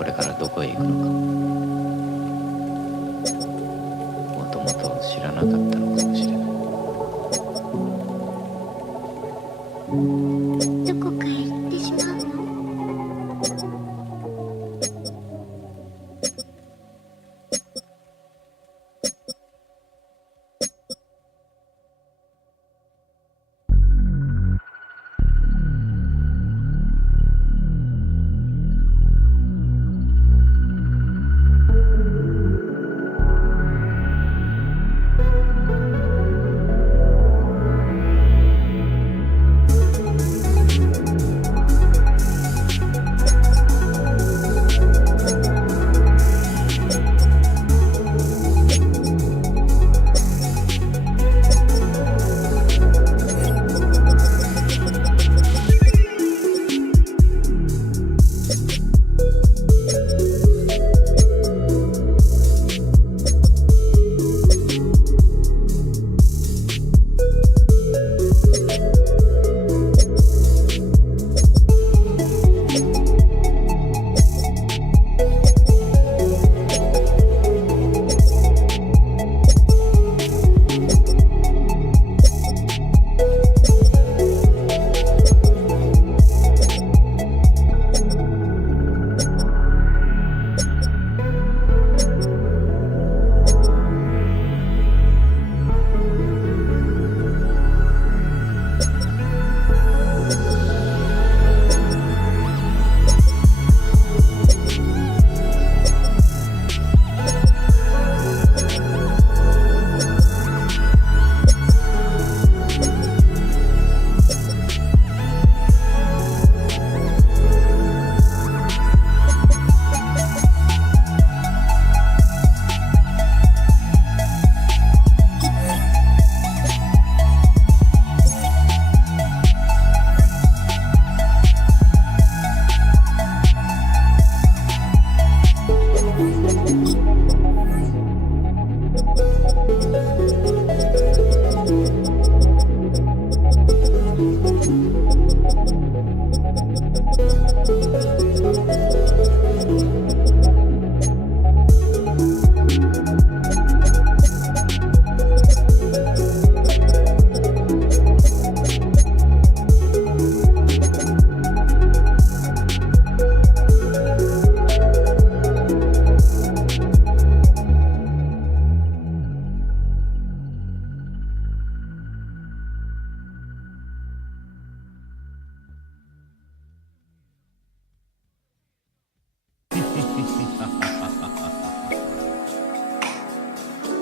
これからどこへ行くのかもともと知らなかったのかもしれない。どこかへ行ってしまうの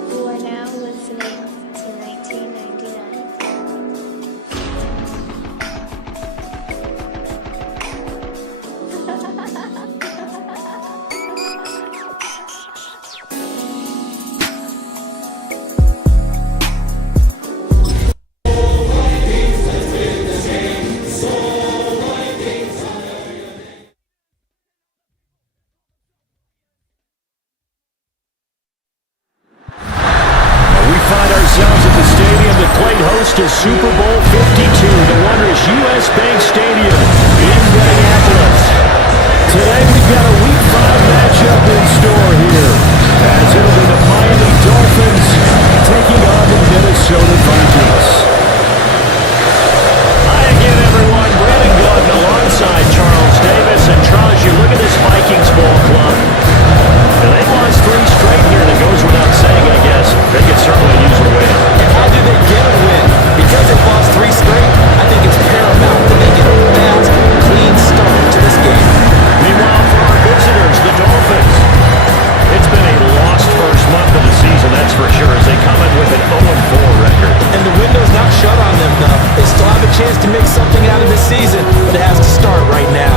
？You are now listening to 1999. To Super Bowl 52, the wondrous U.S. Bank Stadium in Minneapolis. Today we've got a Week 5 matchup in store here, as it'll be the Miami Dolphins taking on the Minnesota Vikings. Hi again, everyone. Brandon Gordon alongside Charles Davis. And Charles, you look at this Vikings ball club. And they've lost 3 straight here. That goes without saying, I guess. They could certainly use a win. And how did they get a win? Because they've lost 3 straight, I think it's paramount that they get a fast, clean start to this game. Meanwhile, for our visitors, the Dolphins, it's been a lost first month of the season, that's for sure, as they come in with an 0-4 record. And the window's not shut on them, though. They still have a chance to make something out of this season, but it has to start right now.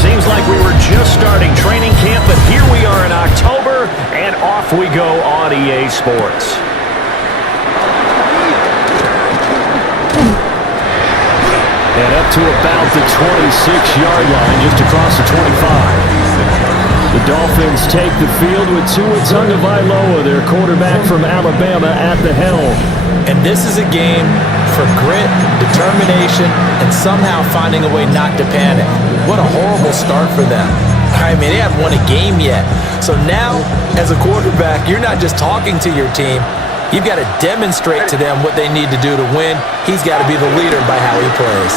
Seems like we were just starting training camp, but here we are in October, and off we go on EA Sports. And up to about the 26-yard line, just across the 25. The Dolphins take the field with Tua Tagovailoa, their quarterback from Alabama, at the helm. And this is a game for grit, determination, and somehow finding a way not to panic. What a horrible start for them. I mean, they haven't won a game yet. So now, as a quarterback, you're not just talking to your team. You've got to demonstrate to them what they need to do to win. He's got to be the leader by how he plays.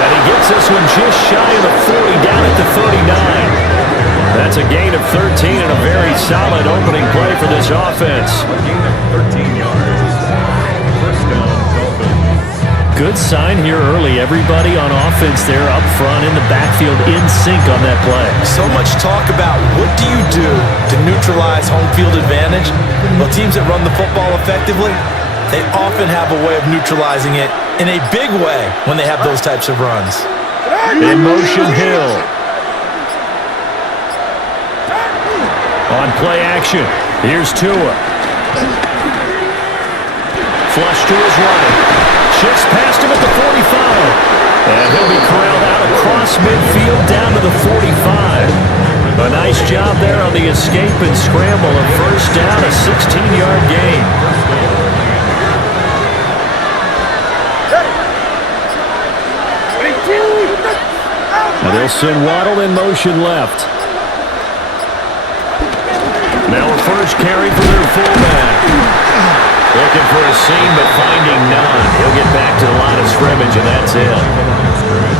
And he gets this one just shy of the 40, down at the 39. That's a gain of 13 and a very solid opening play for this offense. A gain of 13 yards. First down, Dolphins. Good sign here early. Everybody on offense there up front in the backfield in sync on that play. So much talk about what do you do to neutralize home field advantage? Well, teams that run the football effectively, they often have a way of neutralizing it in a big way when they have those types of runs. In motion, Hill. On play action, here's Tua. Flush to his right. Shifts past him at the 45. And he'll be corralled out across midfield down to the 45. A nice job there on the escape and scramble. A first down, a 16-yard gain. Now they'll send Waddle in motion left. Now a first carry for their fullback. Looking for a seam, but finding none. He'll get back to the line of scrimmage, and that's it.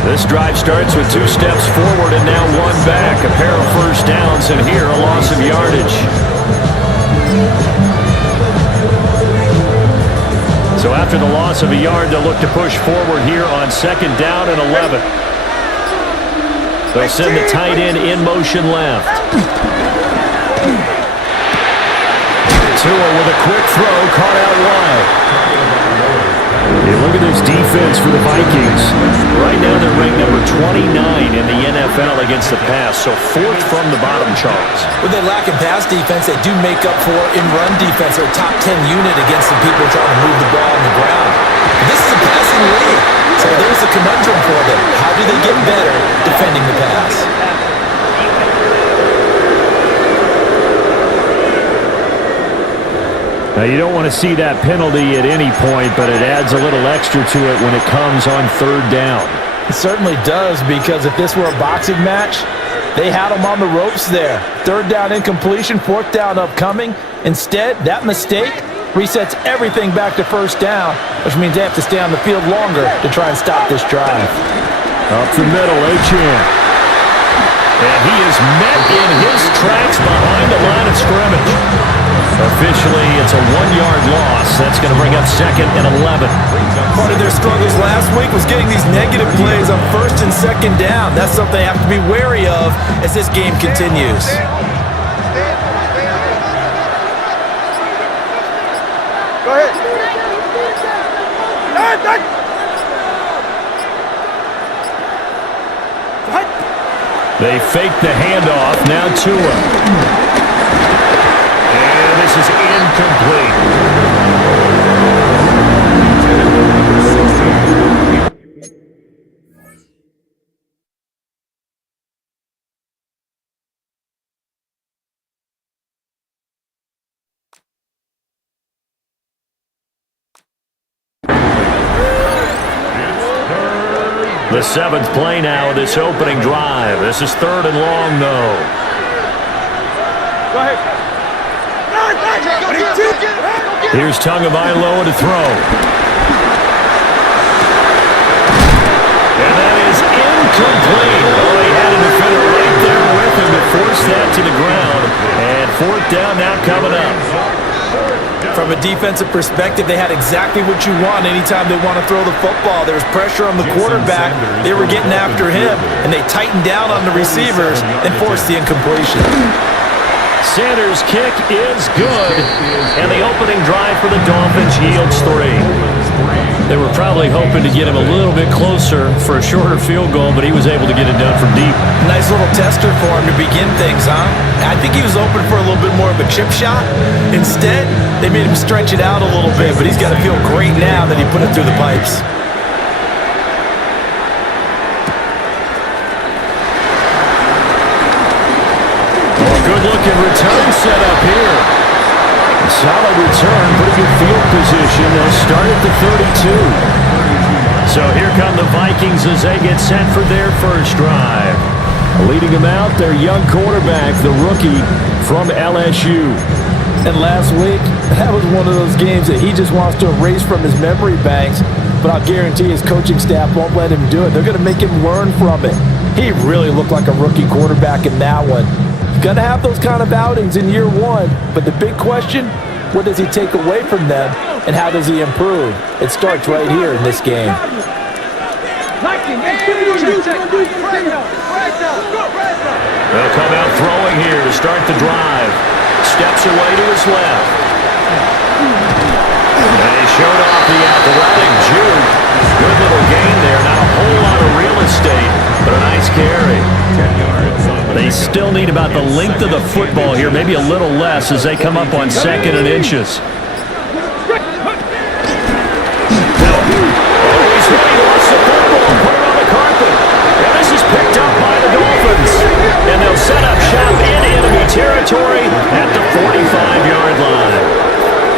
This drive starts with 2 steps forward and now 1 back. A pair of first downs, and here a loss of yardage. So after the loss of a yard, they'll look to push forward here on 2nd down and 11. They'll send the tight end in motion left. Tua with a quick throw, caught out wide. Hey, look at this defense for the Vikings. Right now they're ranked number 29 in the NFL against the pass, so 4th from the bottom, Charles. When they lack in pass defense, they do make up for in run defense. They're a top 10 unit against the people trying to move the ball on the ground. But this is a passing league, so there's a conundrum for them. How do they get better defending the pass? Now, you don't want to see that penalty at any point, but it adds a little extra to it when it comes on 3rd down. It certainly does, because if this were a boxing match, they had them on the ropes there. 3rd down incompletion, 4th down upcoming. Instead, that mistake resets everything back to 1st down, which means they have to stay on the field longer to try and stop this drive. Up the middle, Achane. And he is met in his tracks behind the line of scrimmage. Officially, it's a 1-yard loss. That's going to bring up 2nd and 11. Part of their struggles last week was getting these negative plays on 1st and 2nd down. That's something they have to be wary of as this game continues. Go ahead. They fake the handoff. Now Tua. And this is incomplete. The 7th play now of this opening drive. This is 3rd and long, though. Go ahead. Here's Tagovailoa to throw. And that is incomplete. Oh, he had a defender right there with him to force that to the ground. And 4th down now coming up. From a defensive perspective, they had exactly what you want anytime they want to throw the football. There was pressure on the quarterback. They were getting after him, and they tightened down on the receivers and forced the incompletion. Sanders' kick is good, and the opening drive for the Dolphins yields 3. They were probably hoping to get him a little bit closer for a shorter field goal, but he was able to get it done from deep. Nice little tester for him to begin things, huh? I think he was open for a little bit more of a chip shot. Instead, they made him stretch it out a little bit, but he's got to feel great now that he put it through the pipes. Good-looking return set up here. Solid return, pretty good field position. They'll start at the 32. So here come the Vikings as they get set for their first drive. Leading them out, their young quarterback, the rookie from LSU. And last week, that was one of those games that he just wants to erase from his memory banks, but I'll guarantee his coaching staff won't let him do it. They're going to make him learn from it. He really looked like a rookie quarterback in that one. He's going to have those kind of outings in year one, but the big question, what does he take away from them, and how does he improve? It starts right here in this game. They'll come out throwing here to start the drive. Steps away to his left. And he showed off the athletic juke. Good little gain there. Not a whole lot of real estate, but a nice carry. 10 yards. They still need about the length of the football here, maybe a little less as they come up on 2nd and inches. Picked up by the Dolphins, and they'll set up shop in enemy territory at the 45-yard line.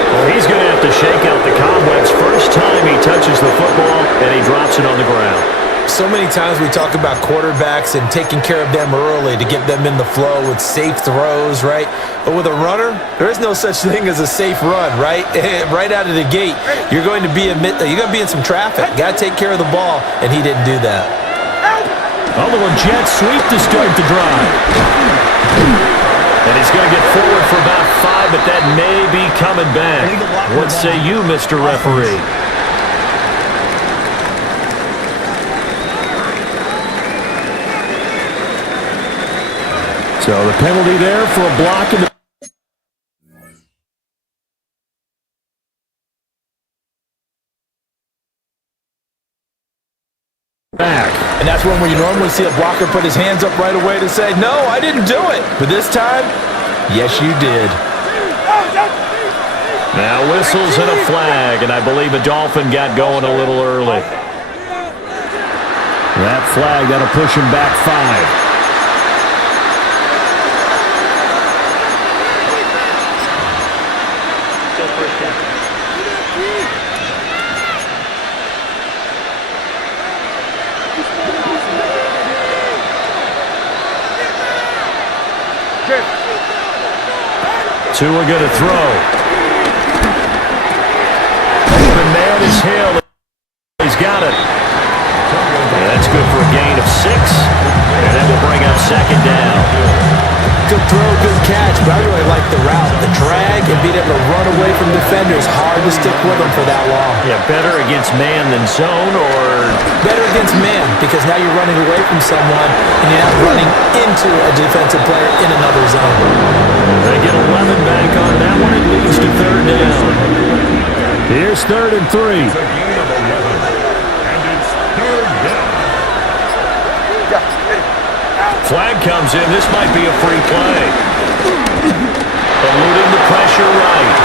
Well, he's going to have to shake out the cobwebs first time he touches the football, and he drops it on the ground. So many times we talk about quarterbacks and taking care of them early to get them in the flow with safe throws, right? But with a runner, there is no such thing as a safe run, right? Right out of the gate, you're going to be in some traffic. Got to take care of the ball, and he didn't do that. A little jet sweep to start the drive. And he's going to get forward for about 5, but that may be coming back. What say you, Mr. Referee? So the penalty there for a block in the back. And that's when we normally see a blocker put his hands up right away to say, no, I didn't do it. But this time, yes, you did. Now whistles and a flag, and I believe a Dolphin got going a little early. That flag, that'll push him back 5. Two are going to throw. Open man is Hill. He's got it. And that's good for a gain of 6. And that will bring up 2nd down. Good throw, good catch, but I really like the route. The drag and being able to run away from defenders. Hard to stick with them for that long. Yeah, better against man than zone, or better against man, because now you're running away from someone and you're not running into a defensive player in another zone. They get 11 back on that one. It leads to 3rd down. Here's 3rd and 3. It's a gain of 11, and it's 3rd down. Flag comes in. This might be a free play. Eluding the pressure right.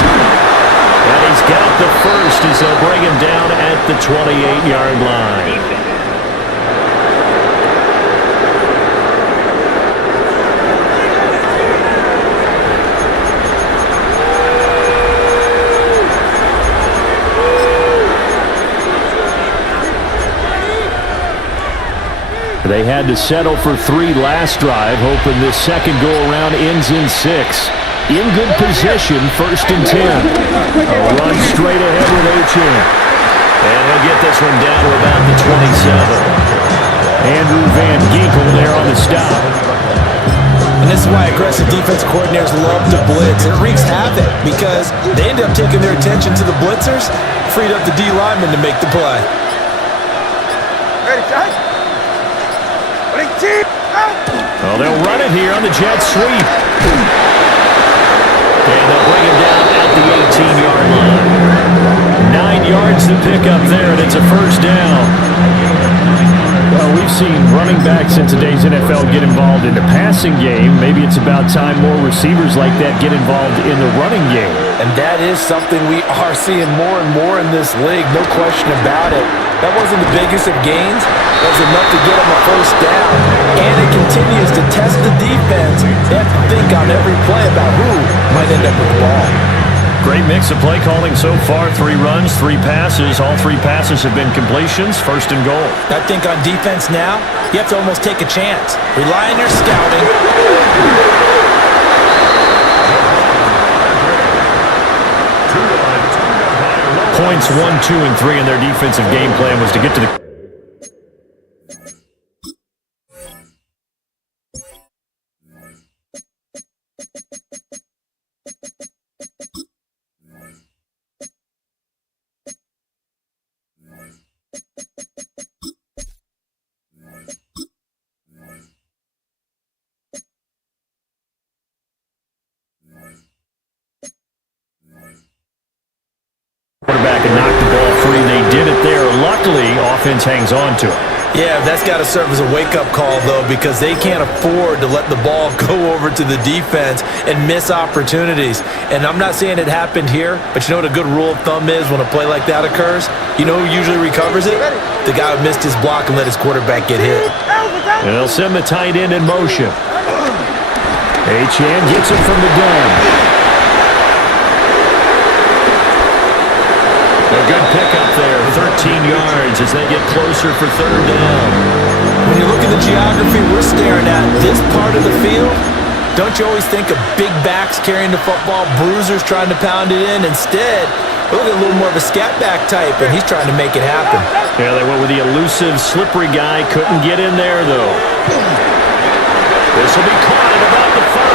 And he's got the first as they'll bring him down at the 28-yard line. They had to settle for 3 last drive, hoping this second go-around ends in 6. In good position, 1st and 10. A run straight ahead with H.M. And he'll get this one down to about the 27. Andrew Van Ginkel there on the stop. And this is why aggressive defense coordinators love to blitz. It wreaks havoc because they end up taking their attention to the blitzers, freed up the D lineman to make the play. Ready, John? Well, they'll run it here on the jet sweep. And they'll bring him down at the 18-yard line. 9 yards to pick up there, and it's a 1st down. Well, we've seen running backs in today's NFL get involved in the passing game. Maybe it's about time more receivers like that get involved in the running game. And that is something we are seeing more and more in this league, no question about it. That wasn't the biggest of gains. That was enough to get them a 1st down. And it continues to test the defense. They have to think on every play about who might end up with the ball. Great mix of play calling so far. 3 runs, 3 passes. All 3 passes have been completions. First and goal. I think on defense now, you have to almost take a chance. Rely on your scouting. Points 1, 2, and 3 in their defensive game plan was to get to the... quarterback and knocked the ball free. They did it there. Luckily, offense hangs on to it. Yeah, that's got to serve as a wake-up call, though, because they can't afford to let the ball go over to the defense and miss opportunities. And I'm not saying it happened here, but you know what a good rule of thumb is when a play like that occurs? You know who usually recovers it? The guy who missed his block and let his quarterback get hit. And they'll send the tight end in motion. Achane gets it from the gun. A good pickup there, 13 yards as they get closer for 3rd down. When you look at the geography we're staring at, this part of the field, don't you always think of big backs carrying the football, bruisers trying to pound it in? Instead, look at a little more of a scat back type, and he's trying to make it happen. Yeah, they went with the elusive, slippery guy. Couldn't get in there, though. This will be caught at about the 5.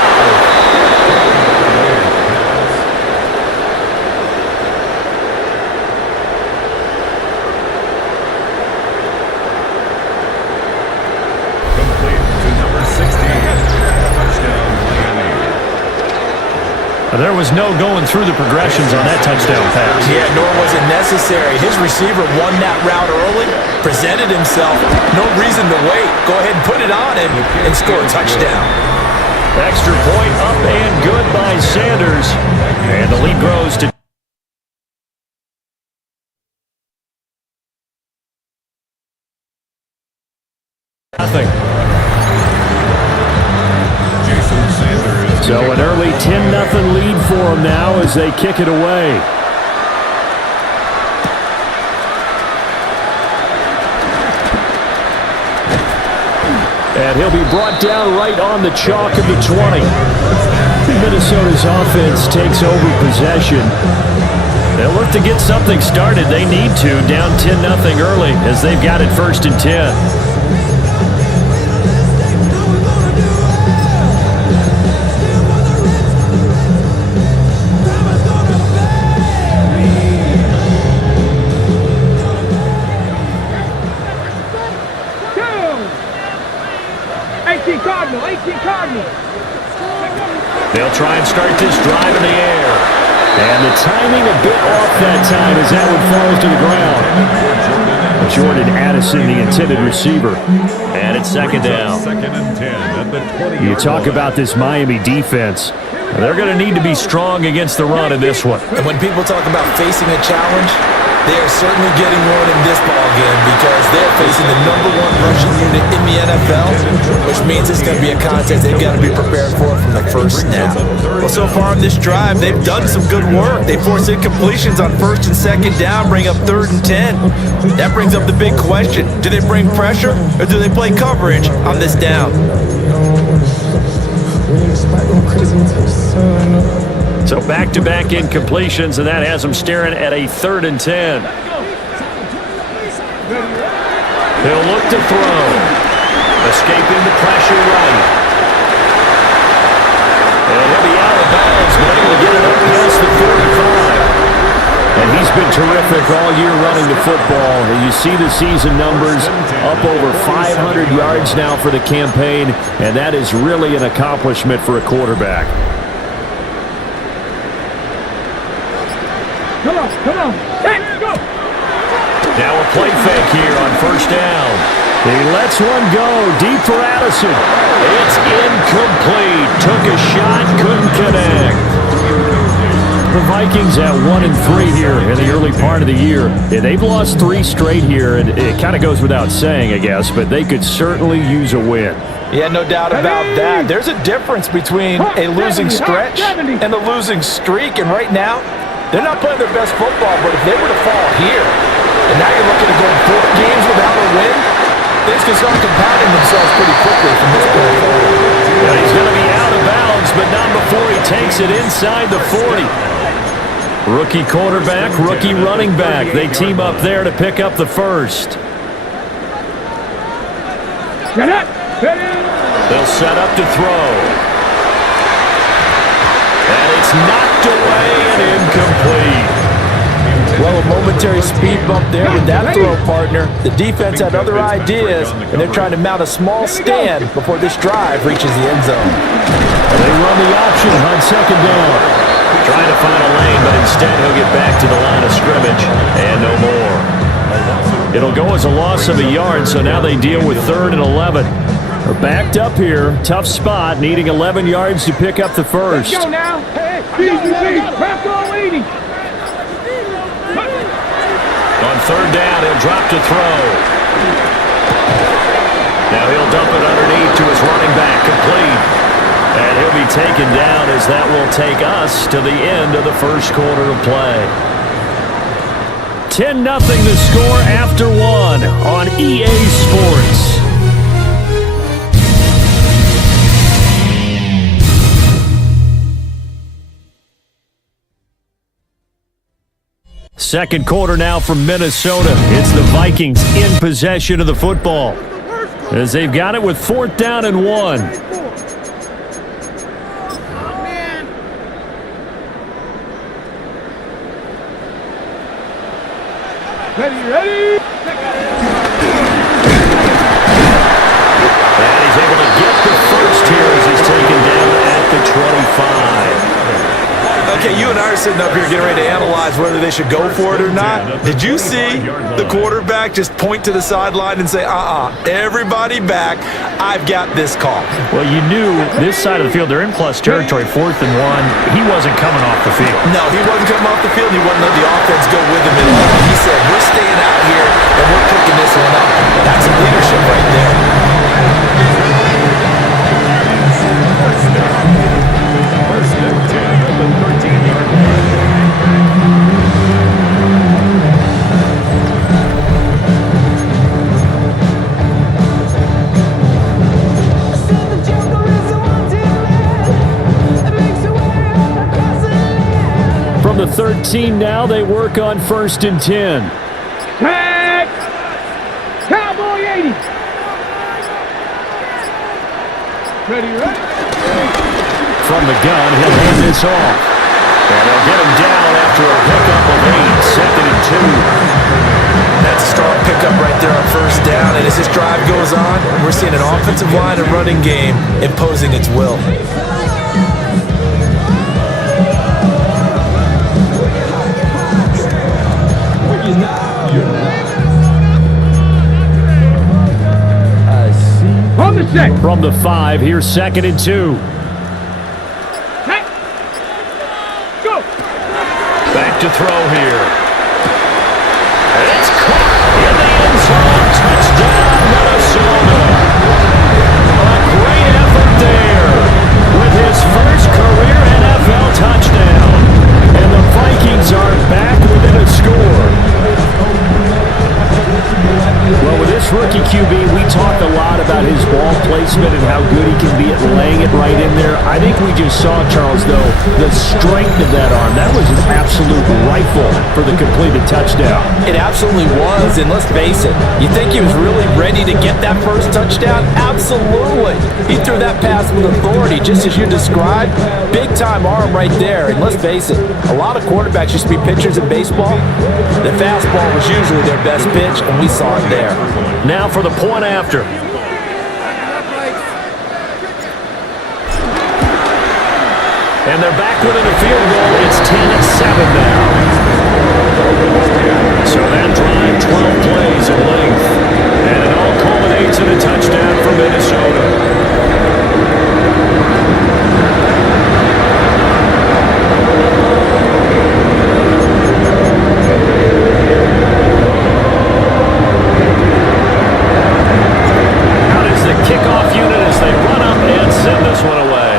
There was no going through the progressions on that touchdown pass. Yeah, nor was it necessary. His receiver won that route early, presented himself. No reason to wait. Go ahead and put it on him and score a touchdown. Extra point up and good by Sanders. And the lead grows to nothing. So an early 10-0 lead for them now as they kick it away. And he'll be brought down right on the chalk of the 20. Minnesota's offense takes over possession. They'll look to get something started. They need to, down 10-0 early as they've got it 1st and 10. They'll try and start this drive in the air. And the timing a bit off that time as that one falls to the ground. Jordan Addison, the intended receiver. And it's 2nd down. 2nd and 10 at the 20-yard You talk line. about this Miami defense. They're going to need to be strong against the run in this one. And when people talk about facing a challenge, they are certainly getting one in this ballgame because they're facing the #1 rushing unit in the NFL, which means it's going to be a contest they've got to be prepared for from the first snap. Well, so far on this drive, they've done some good work. They forced incompletions on 1st and 2nd down, bring up 3rd and 10. That brings up the big question. Do they bring pressure or do they play coverage on this down? So back-to-back incompletions, and that has them staring at a 3rd and 10. They'll look to throw. Escaping the pressure right. And he'll be out of bounds, but able to get it up past the 45. And he's been terrific all year running the football. And you see the season numbers up over 500 yards now for the campaign, and that is really an accomplishment for a quarterback. Come on. Hey, go. Now a play fake here on 1st down. He lets one go deep for Addison. It's incomplete. Took a shot, couldn't connect. The Vikings at 1-3 here in the early part of the year. Yeah, they've lost 3 straight here, and it kind of goes without saying, I guess, but they could certainly use a win. Yeah, no doubt about that. There's a difference between a losing stretch and a losing streak, and right now, They're not playing their best football, but if they were to fall here, and now you're looking to go 4 games without a win, things can start compounding themselves pretty quickly from this point forward. Well, he's going to be out of bounds, but not before he takes it inside the 40. Rookie quarterback, rookie running back. They team up there to pick up the first. Get it. Ready. They'll set up to throw. And it's knocked away and incomplete. Well, a momentary speed bump there with that throw partner. The defense had other ideas, and they're trying to mount a small stand before this drive reaches the end zone. They run the option on second down. Trying to find a lane, but instead he'll get back to the line of scrimmage and no more. It'll go as a loss of a yard, so now they deal with 3rd and 11. They're backed up here. Tough spot, needing 11 yards to pick up the first. Let's go now. Hey, easy. Back on 80. On 3rd down, he'll drop to throw. Now he'll dump it underneath to his running back, complete. And he'll be taken down as that will take us to the end of the first quarter of play. 10-0 the score after 1 on EA Sports. Second quarter now from Minnesota. It's the Vikings in possession of the football as they've got it with 4th down and 1. Ready. And he's able to get the first here as he's taken down at the 25. Okay, you and I are sitting up here getting ready to analyze whether they should go for it or not. Did you see the quarterback just point to the sideline and say, everybody back, I've got this call? Well, you knew this side of the field, they're in plus territory, 4th and 1. He wasn't coming off the field. No, he wasn't coming off the field. He wouldn't let the offense go with him at all. He said, we're staying out here and we're picking this one up. That's some leadership right there. First and 10 at the 13-yard line. From the 13 now, they work on 1st and 10. Tag. Cowboy 80. Ready. From the gun, he'll hand this off. And they'll get him down after a pickup of 8, 2nd and 2. That's a strong pickup right there on 1st down. And as this drive goes on, we're seeing an offensive line and running game imposing its will. On the set. From the 5, here's 2nd and 2. Hey. Go. Back to throw here. And it's caught in the end zone. Touchdown, Minnesota. A great effort there with his first career NFL touchdown. And the Vikings are back within a score. Well, with this rookie QB, we talked a lot about his ball placement and how good he can be at laying it right in there. I think we just saw, Charles, though, the strength of that arm. That was an absolute rifle for the completed touchdown. It absolutely was, and let's face it, you think he was really ready to get that first touchdown? Absolutely. He threw that pass with authority, just as you described. Big-time arm right there, and let's face it, a lot of quarterbacks used to be pitchers in baseball. The fastball was usually their best pitch, and we saw it there. Now for the point after. And they're back within a field goal. It's 10-7 now. So that drive, 12 plays in length. And it all culminates in a touchdown for Minnesota. Kickoff unit as they run up and send this one away.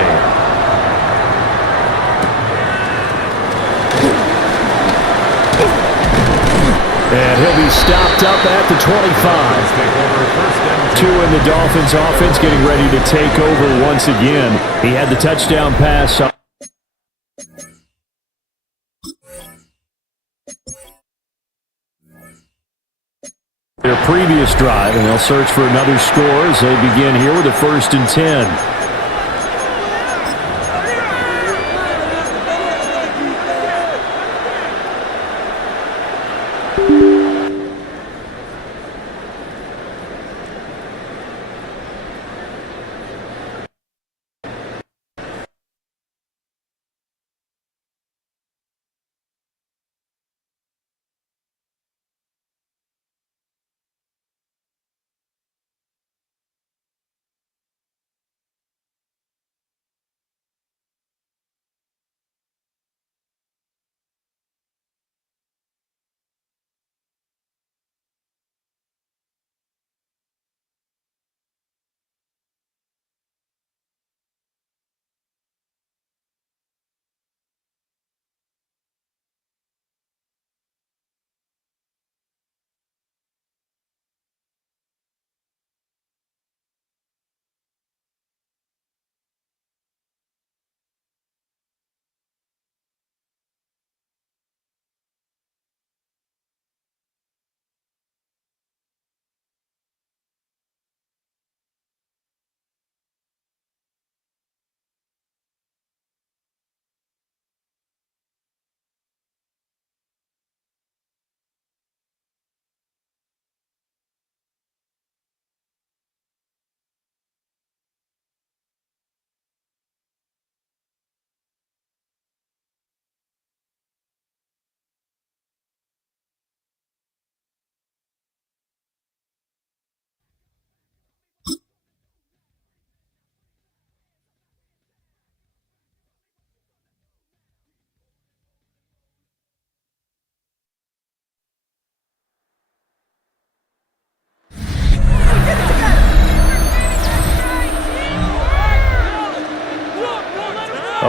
And he'll be stopped up at the 25. Two in the Dolphins offense getting ready to take over once again. He had the touchdown pass. Their previous drive, and they'll search for another score as they begin here with a 1st and 10.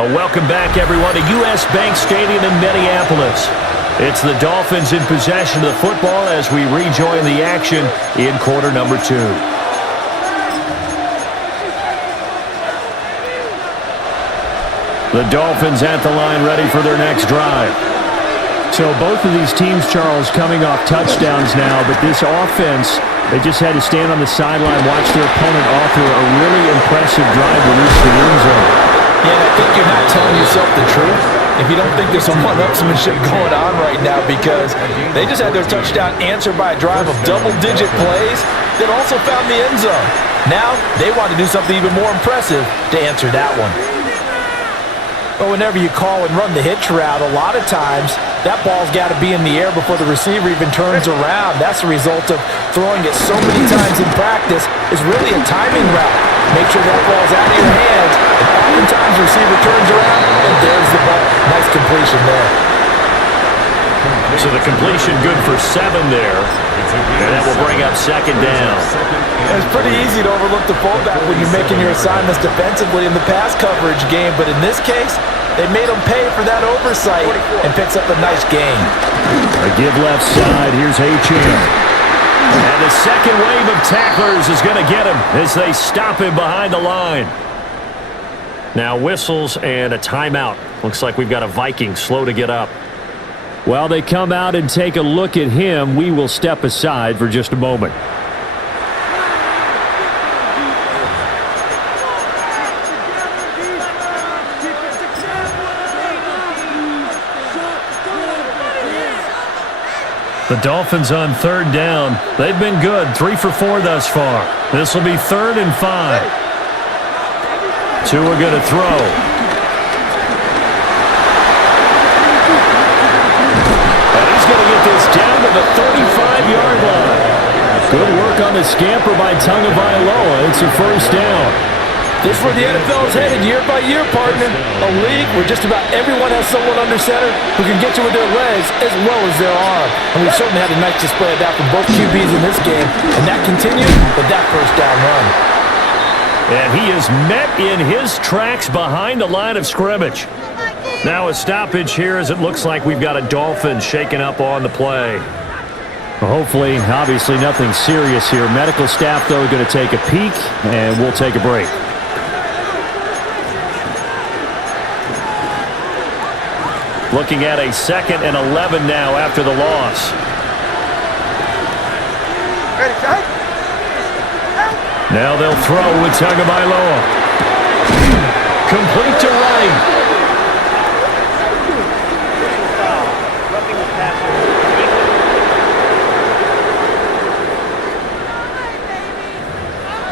Welcome back, everyone, to U.S. Bank Stadium in Minneapolis. It's the Dolphins in possession of the football as we rejoin the action in quarter number 2. The Dolphins at the line ready for their next drive. So both of these teams, Charles, coming off touchdowns now, but this offense, they just had to stand on the sideline, watch their opponent author a really impressive drive to reach the end zone. Yeah, I think you're not telling yourself the truth if you don't think there's some one-upsmanship going on right now, because they just had their touchdown answered by a drive of double-digit plays that also found the end zone. Now, they want to do something even more impressive to answer that one. But whenever you call and run the hitch route, a lot of times that ball's got to be in the air before the receiver even turns around. That's the result of throwing it so many times in practice is really a timing route. Make sure that ball's out of your hands, and oftentimes the receiver turns around, and there's the ball. Nice completion there. So the completion good for 7 there, and that will bring up 2nd down. It's pretty easy to overlook the fullback when you're making your assignments defensively in the pass coverage game, but in this case, they made him pay for that oversight and picks up a nice gain. A give left side, here's Achane. And the second wave of tacklers is going to get him as they stop him behind the line. Now whistles and a timeout. Looks like we've got a Viking slow to get up. While they come out and take a look at him, we will step aside for just a moment. The Dolphins on 3rd down. They've been good, 3 for 4 thus far. This will be 3rd and 5. Two are going to throw. And he's going to get this down to the 35-yard line. Good work on the scamper by Tagovailoa. It's a 1st down. This is where the NFL is headed year by year, partner. A league where just about everyone has someone under center who can get you with their legs as well as their arm. And we've certainly had a nice display of that from both QBs in this game. And that continued with that 1st down run. And he is met in his tracks behind the line of scrimmage. Now a stoppage here as it looks like we've got a Dolphin shaken up on the play. Well, hopefully, obviously nothing serious here. Medical staff, though, are going to take a peek, and we'll take a break. Looking at a 2nd and 11 now after the loss. Now they'll throw with Tagovailoa. Complete to right.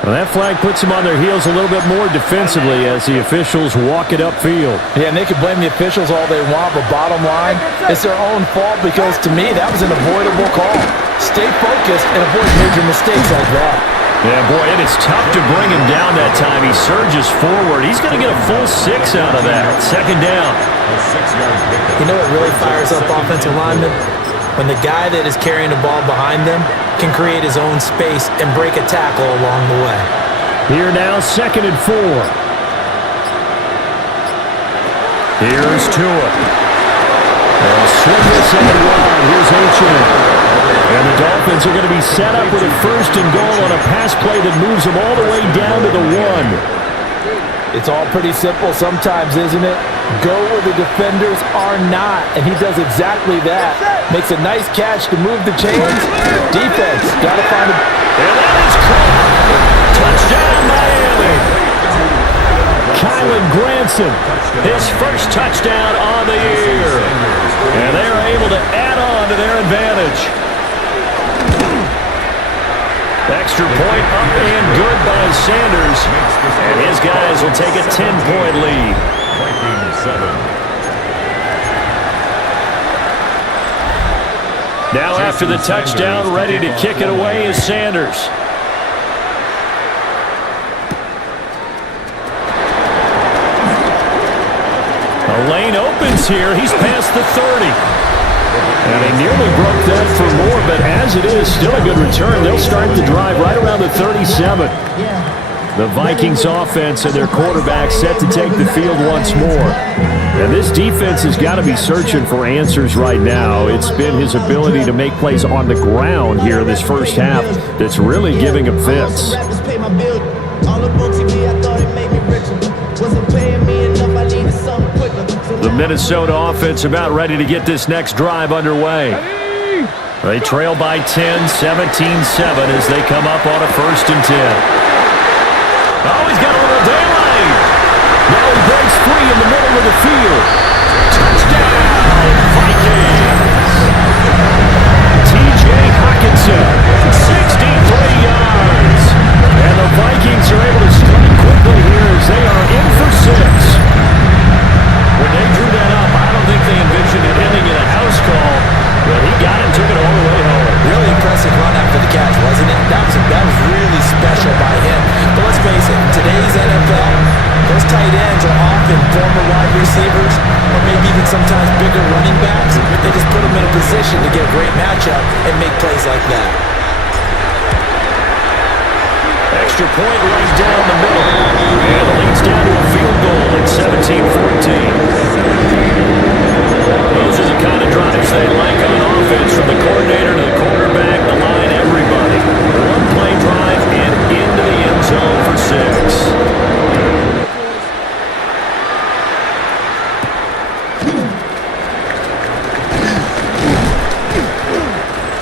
Well, that flag puts them on their heels a little bit more defensively as the officials walk it upfield. Yeah, and they can blame the officials all they want, but bottom line, it's their own fault because, to me, that was an avoidable call. Stay focused and avoid major mistakes like that. Yeah, boy, it is tough to bring him down that time. He surges forward. He's going to get a full 6 out of that. 2nd down. You know what really fires up offensive linemen? When the guy that is carrying the ball behind them can create his own space and break a tackle along the way. Here now, 2nd and 4. Here's Tua. They'll swing this end wide. Here's H.M. And the Dolphins are going to be set up with a 1st and goal on a pass play that moves them all the way down to the 1. It's all pretty simple sometimes, isn't it? Go where the defenders are not, and he does exactly that. Makes a nice catch to move the chains. Defense, got to find a... And that is caught. Touchdown, Miami. Kylan Granson, his first touchdown on the year. And they are able to add on to their advantage. Extra point up and good by Sanders. And his guys will take a 10-point lead. Vikings 7. Now after the touchdown, ready to kick it away is Sanders. A lane opens here. He's past the 30. And he nearly broke that for more, but as it is, still a good return. They'll start the drive right around the 37. The Vikings offense and their quarterback set to take the field once more. And this defense has got to be searching for answers right now. It's been his ability to make plays on the ground here in this first half that's really giving him fits. The Minnesota offense about ready to get this next drive underway. They trail by 10, 17-7 as they come up on a 1st and 10. Oh, he's got a little daylight. Now he breaks free in the middle of the field. Touchdown, Vikings. T.J. Hockenson, 63 yards. And the Vikings are able to strike quickly here as they are in for 6. When they drew that up, I don't think they envisioned it ending in a house call, but he got it, took it all the way home. Really impressive run after the catch, wasn't it? That was really special by him. But let's face it, in today's NFL, those tight ends are often former wide receivers or maybe even sometimes bigger running backs. They just put them in a position to get a great matchup and make plays like that. Extra point right down the middle. And it leads down to a field goal at 17-14. Those are the kind of drives they like on offense, from the coordinator to the quarterback, the line, everybody. One-play drive and into the end zone for 6.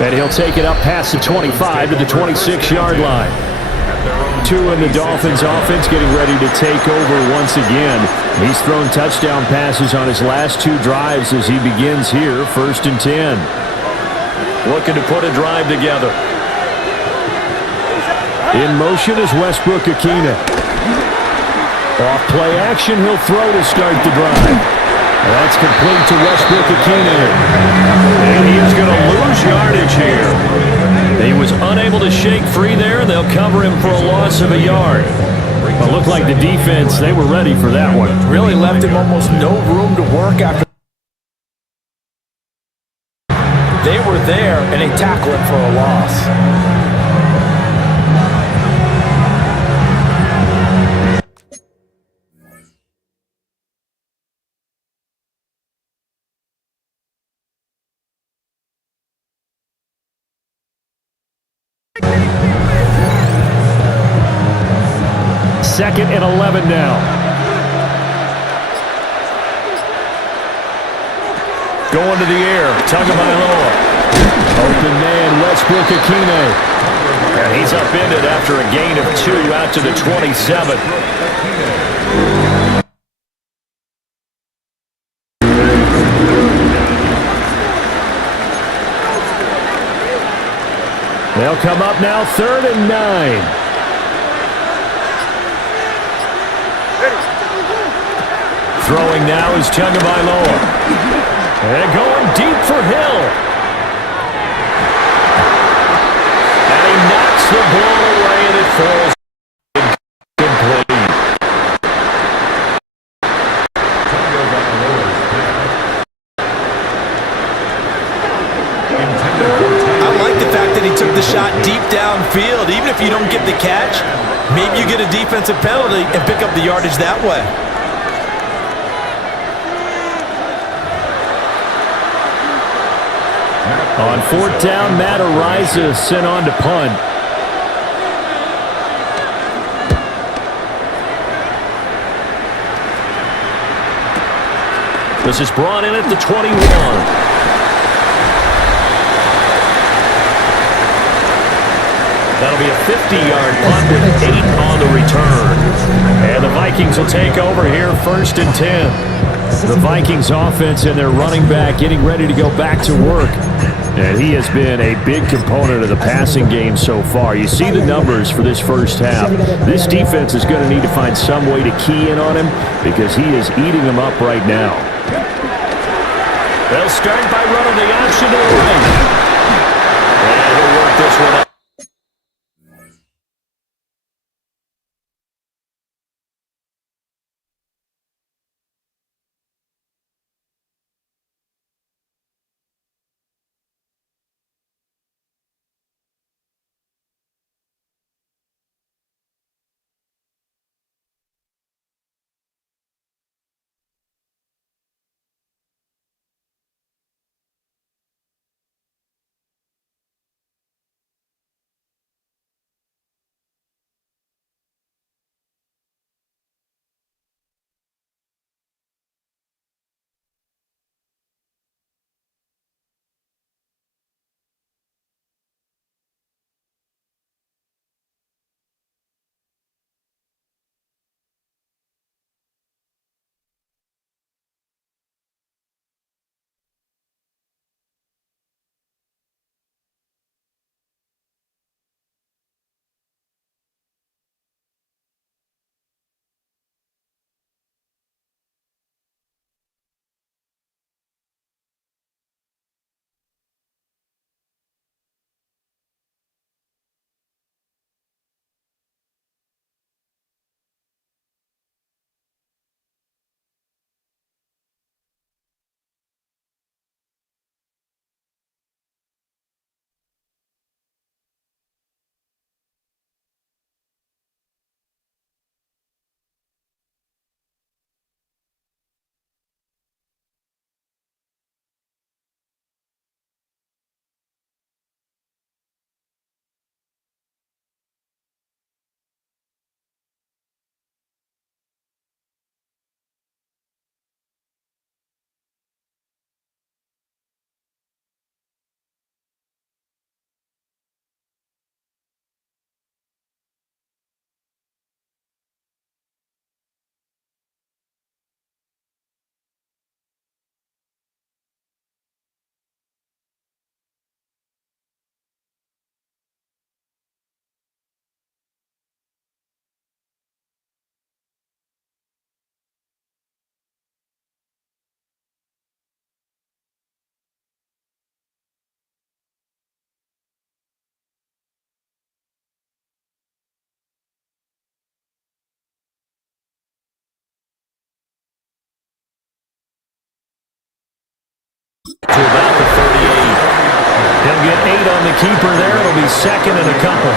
And he'll take it up past the 25 to the 26-yard line. Tua and the Dolphins offense getting ready to take over once again. He's thrown touchdown passes on his last 2 drives as he begins here, 1st and 10. Looking to put a drive together. In motion is Westbrook-Ikhine. Off play action, he'll throw to start the drive. That's complete to Westbrook-Ikhine. And he is going to lose yardage here. He was unable to shake free there. They'll cover him for a loss of a yard. It looked like the defense, they were ready for that one. Really left him almost no room to work after. They were there, and they tackled him for a loss. Second and 11 now. Going to the air. Tagovailoa. Open man, Westbrook Akine. And he's upended after a gain of 2 out to the 27. They'll come up now, 3rd and 9. Throwing now is Tagovailoa. And going deep for Hill. And he knocks the ball away and it falls incomplete. I like the fact that he took the shot deep downfield. Even if you don't get the catch, maybe you get a defensive penalty and pick up the yardage that way. On 4th down, Matt Ariza sent on to punt. This is brought in at the 21. That'll be a 50-yard punt with 8 on the return. And the Vikings will take over here, 1st and 10. The Vikings offense and their running back getting ready to go back to work. And he has been a big component of the passing game so far. You see the numbers for this first half. This defense is going to need to find some way to key in on him because he is eating them up right now. They'll start by running the option to the right. And he'll work this one up. To about the 38. He'll get 8 on the keeper there. It'll be 2nd and a couple.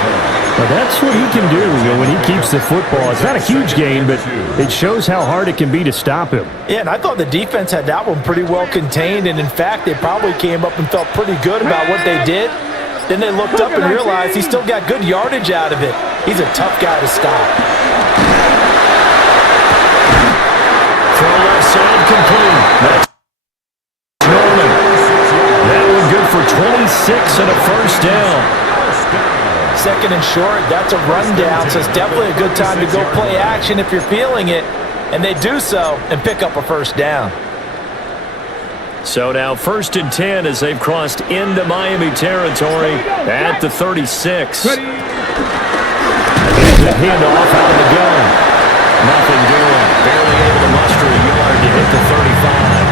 But that's what he can do when he keeps the football. It's not a huge gain, but it shows how hard it can be to stop him. Yeah, and I thought the defense had that one pretty well contained. And, in fact, they probably came up and felt pretty good about what they did. Then they looked up and realized he still got good yardage out of it. He's a tough guy to stop. Throw left side complete. That's Norman. That one good for 26 and a first down. Second and short, that's a rundown, so it's definitely a good time to go play action if you're feeling it. And they do so and pick up a first down. So now 1st and 10 as they've crossed into Miami territory at the 36. It's a handoff out of the gun. Nothing doing. Barely able to muster a yard to hit the 35.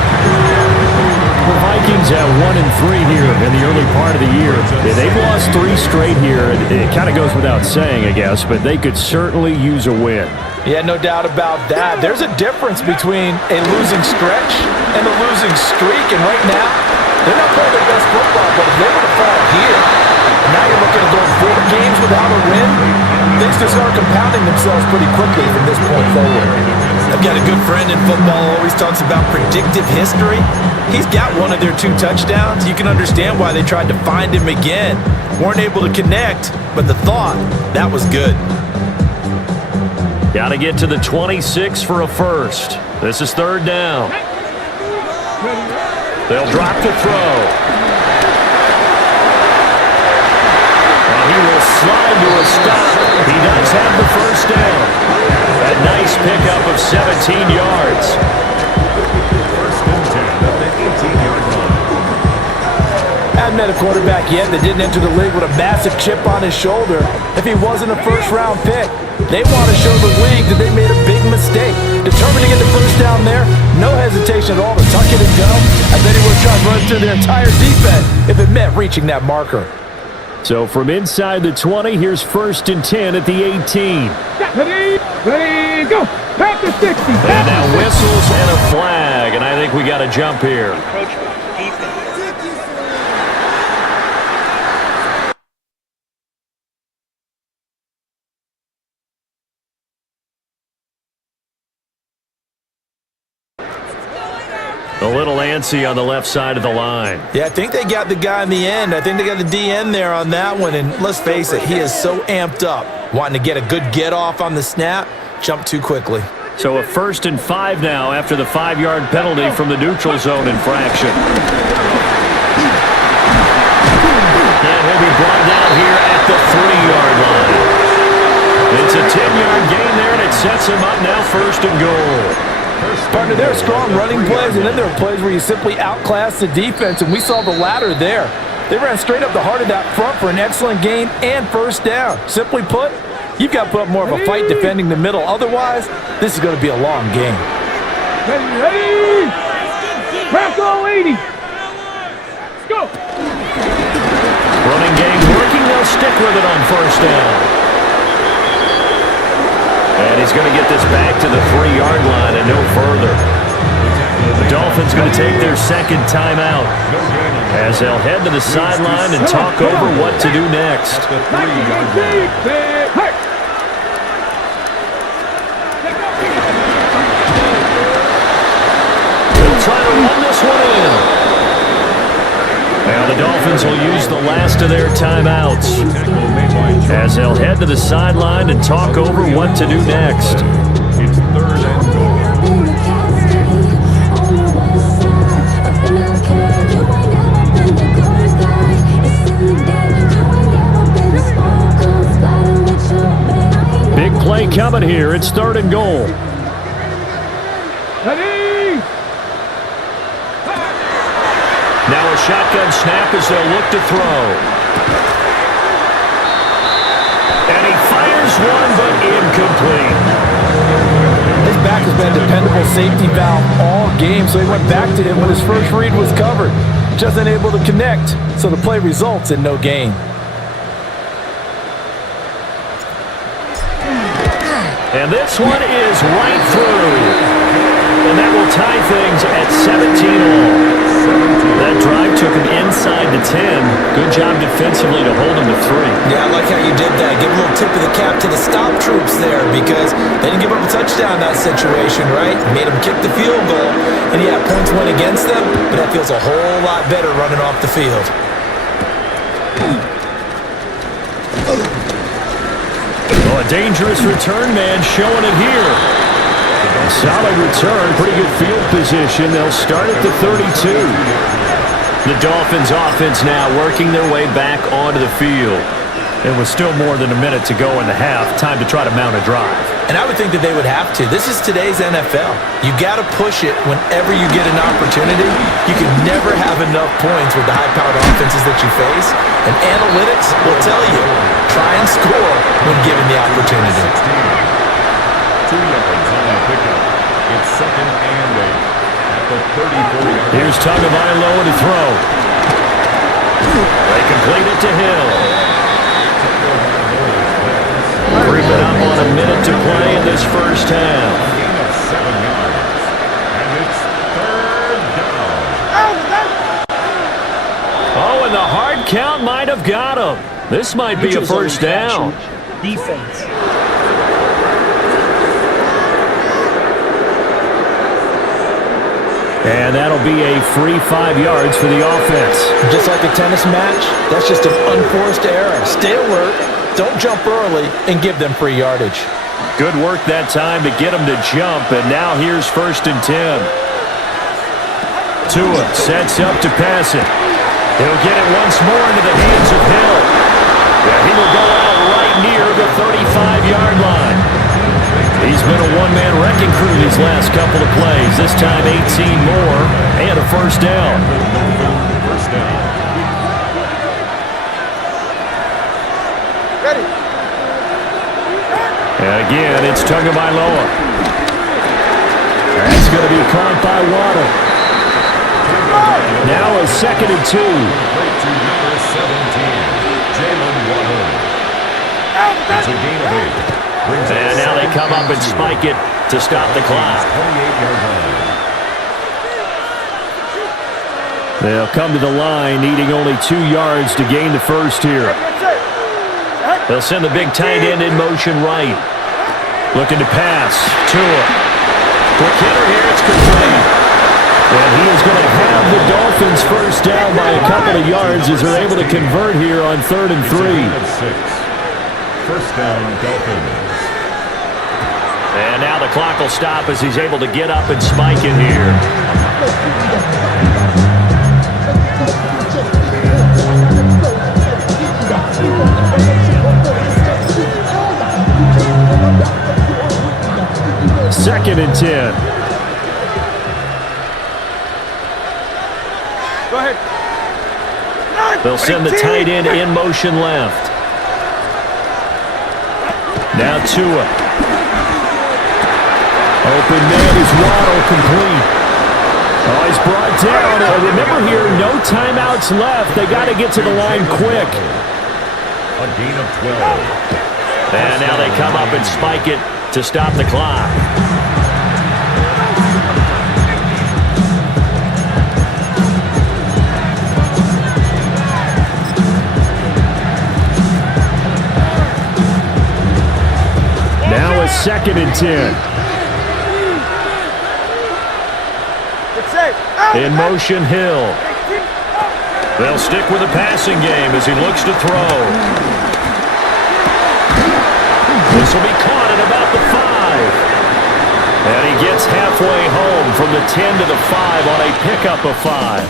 The Vikings have 1-3 here in the early part of the year. They've lost 3 straight here. It kind of goes without saying, I guess, but they could certainly use a win. Yeah, no doubt about that. There's a difference between a losing stretch and a losing streak, and right now, they're not playing their best football, but if they were to fall here, and now you're looking at going 4 games without a win, things can start compounding themselves pretty quickly from this point forward. I've got a good friend in football, always talks about predictive history. He's got one of their 2 touchdowns. You can understand why they tried to find him again. Weren't able to connect, but the thought, that was good. Got to get to the 26 for a first. This is 3rd down. They'll drop to throw. And he will slide to a stop. He does have the first down. A nice pickup of 17 yards. 1st and 10 at the 18-yard line. Hadn't met a quarterback yet that didn't enter the league with a massive chip on his shoulder if he wasn't a first-round pick. They want to show the league that they made a big mistake. Determined to get the first down there, no hesitation at all to tuck it and go. I bet he would have tried to run through their entire defense if it meant reaching that marker. So from inside the 20, here's 1st and 10 at the 18. Ready, go. Past the 60. And now whistles and a flag, and I think we got a jump here. A little antsy on the left side of the line. Yeah, I think they got the guy in the end. I think they got the DN there on that one. And let's face it, he is so amped up, wanting to get a good get off on the snap, jump too quickly. So a 1st and 5 now after the 5-yard penalty from the neutral zone infraction. And he'll be brought down here at the 3-yard line. It's a 10-yard gain there, and it sets him up now 1st and goal. Partner, there are strong running plays, and then there are plays where you simply outclass the defense, and we saw the latter there. They ran straight up the heart of that front for an excellent gain and first down. Simply put, you've got to put up more of a fight defending the middle. Otherwise, this is going to be a long game. Ready. Press all 80. Let's go. Running game working. They'll stick with it on first down. And he's going to get this back to the 3-yard line and no further. The Dolphins going to take their 2nd timeout as they'll head to the sideline and talk over what to do next. The 3-yard line. They'll try to run this one in. Now the Dolphins will use the last of their timeouts as they'll head to the sideline and talk over what to do next. It's 3rd and goal. Big play coming here. It's 3rd and goal. Ready. Now a shotgun snap as they'll look to throw. And he fires one, but incomplete. His back has been a dependable safety valve all game, so he went back to him when his first read was covered. Just unable to connect, so the play results in no gain. And this one is right through. And that will tie things at 17-all. That drive took him inside the 10. Good job defensively to hold him to 3. Yeah, I like how you did that. Give a little tip of the cap to the stop troops there because they didn't give up a touchdown in that situation, right? Made them kick the field goal. And yeah, points went against them, but that feels a whole lot better running off the field. dangerous return man showing it here. A solid return, pretty good field position. They'll start at the 32. The Dolphins offense now working their way back onto the field. It was still more than a minute to go in the half. Time to try to mount a drive. And I would think that they would have to. This is today's NFL. You got to push it whenever you get an opportunity. You can never have enough points with the high-powered offenses that you face. And analytics will tell you, try and score when given the opportunity. 2 yards on the pickup. It's 2nd and 8 at the 34-yard. Here's Tagovailoa to throw. They complete it to Hill. Creeping up on a minute to play in this first half. Gain of 7 yards. And it's 3rd down. Oh, and the hard count might have got him. This might be a first down. Defense. And that'll be a free 5 yards for the offense. Just like a tennis match, that's just an unforced error. Stay alert, don't jump early, and give them free yardage. Good work that time to get him to jump, and now here's 1st and 10. Tua sets up to pass it. He'll get it once more into the hands of Hill. And he will go out right near the 35-yard line. He's been a one-man wrecking crew these last couple of plays. This time 18 more and a first down. First down. And again, it's Tagovailoa. That's going to be caught by Waddle. Now a 2nd and 2. To number 17, Jalen Waddle. It's a gain of 8. And now they come up and spike it to stop the clock. 28-yard line. They'll come to the line needing only 2 yards to gain the first here. They'll send the big tight end in motion right. Looking to pass. Tua. Quick hitter here. It's complete. And he is going to have the Dolphins first down by a couple of yards as they're able to convert here on 3rd and 3. First down, Dolphins. And now the clock will stop as he's able to get up and spike it here. Second and 10. Go ahead. They'll send the tight end in motion left. Now Tua. Open man is Waddle, complete. Oh, he's brought down. Remember here, no timeouts left. They got to get to the line quick. A gain of 12. And now they come up and spike it to stop the clock. Now a 2nd and 10. In motion, Hill. They'll stick with the passing game as he looks to throw. This will be caught at about the 5. And he gets halfway home from the 10 to the 5 on a pickup of 5.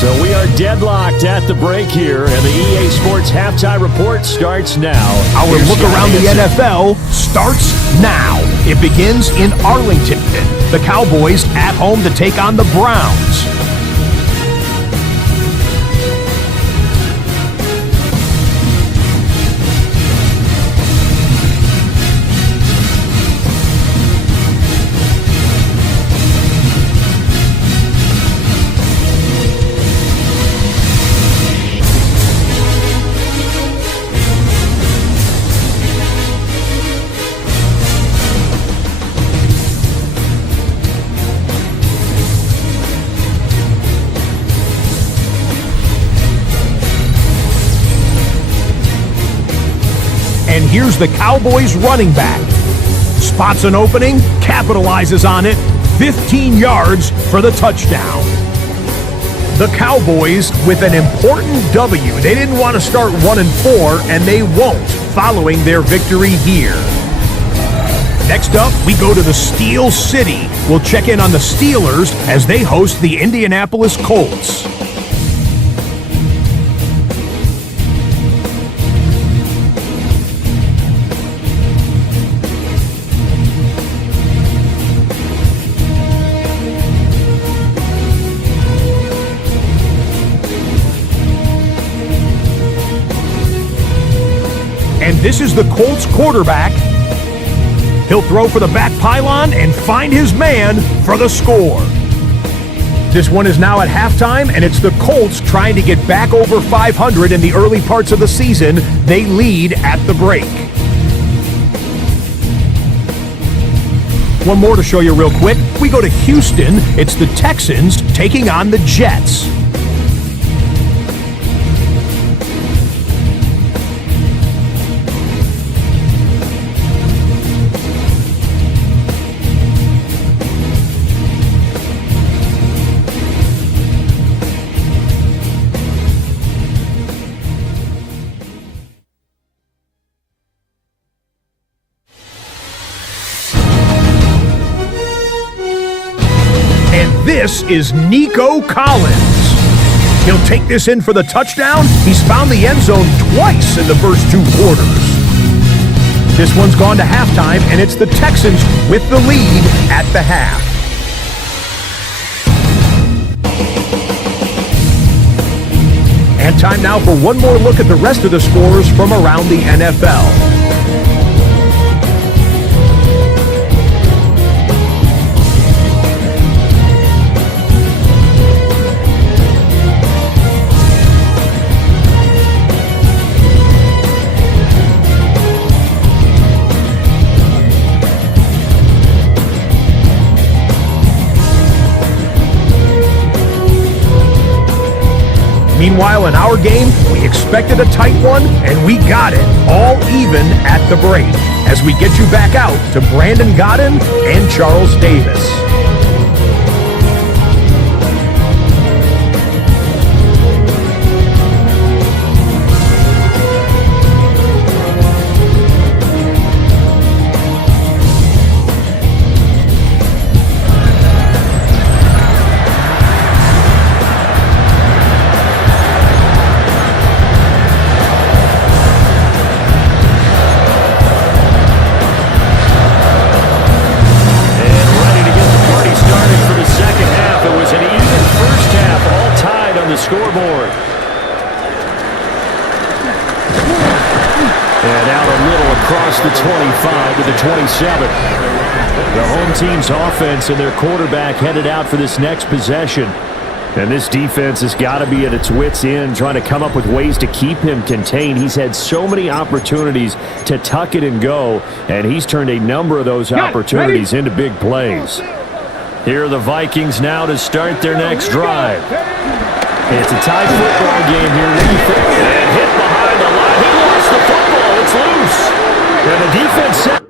So we are deadlocked at the break here, and the EA Sports Halftime Report starts now. Our look around the NFL starts now. It begins in Arlington. The Cowboys at home to take on the Browns. And here's the Cowboys running back. Spots an opening, capitalizes on it, 15 yards for the touchdown. The Cowboys with an important W. They didn't want to start 1-4, and they won't. following their victory here. Next up, we go to the Steel City. We'll check in on the Steelers as they host the Indianapolis Colts. And this is the Colts quarterback. He'll throw for the back pylon and find his man for the score. This one is now at halftime, and it's the Colts trying to get back over 500 in the early parts of the season. They lead at the break. One more to show you real quick. We go to Houston. It's the Texans taking on the Jets. This is Nico Collins. He'll take this in for the touchdown. He's found the end zone twice in the first two quarters. This one's gone to halftime, and it's the Texans with the lead at the half. And time now for one more look at the rest of the scores from around the NFL. Meanwhile, in our game, we expected a tight one, and we got it, all even at the break, as we get you back out to Brandon Godden and Charles Davis. Scoreboard. And out a little across the 25 to the 27. The home team's offense and their quarterback headed out for this next possession. And this defense has got to be at its wits' end, trying to come up with ways to keep him contained. He's had so many opportunities to tuck it and go, and he's turned a number of those opportunities into big plays. Here are the Vikings now to start their next drive. It's a tight football game here. And hit behind the line. He lost the football. It's loose. And the defense set.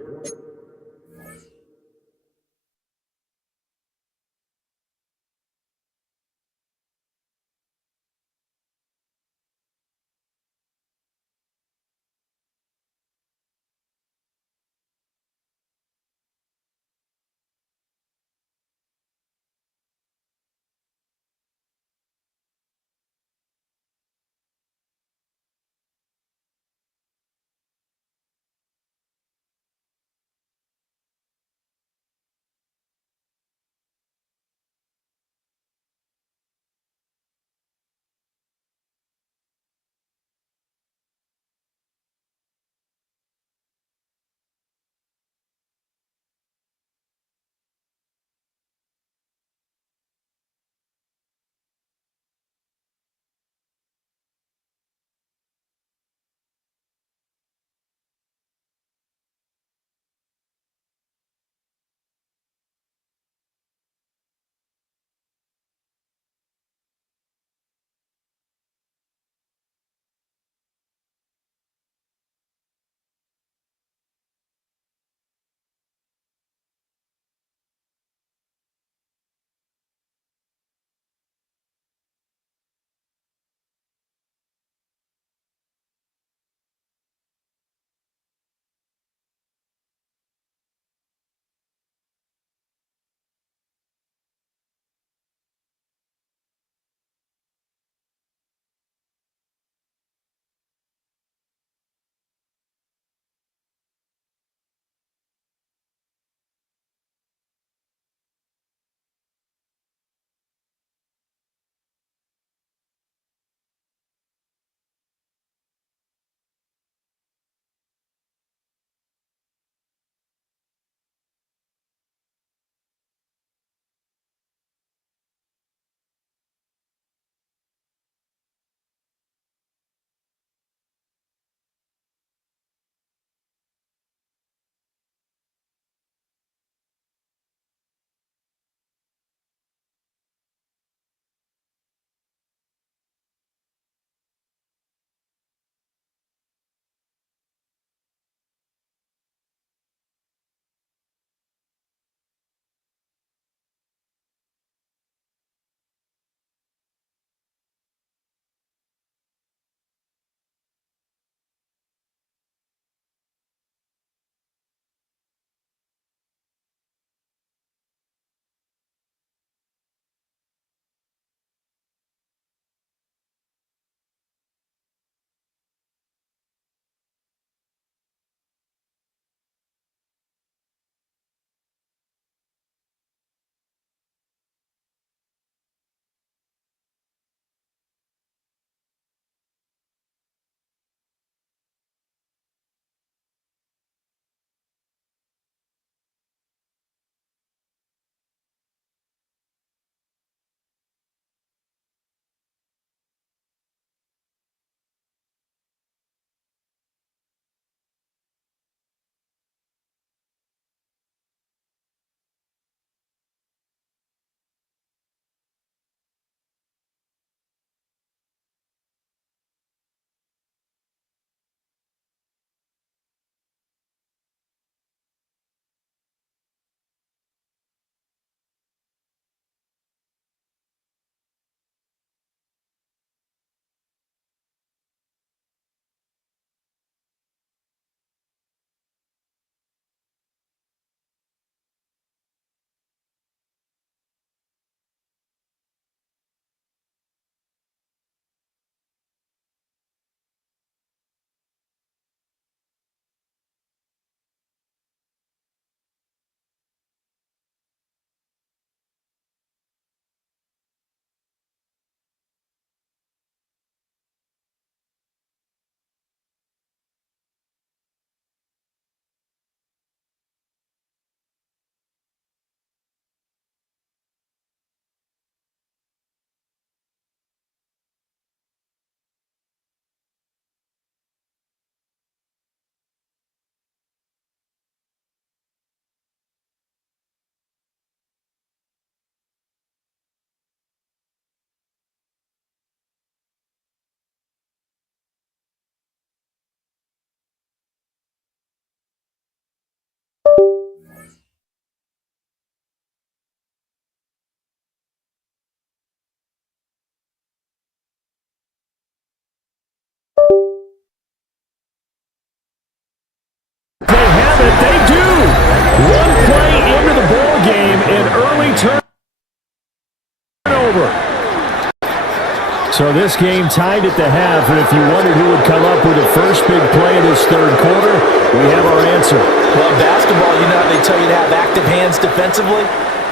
So this game tied at the half, and if you wondered who would come up with the first big play of this third quarter, we have our answer. Well, basketball, you know how they tell you to have active hands defensively?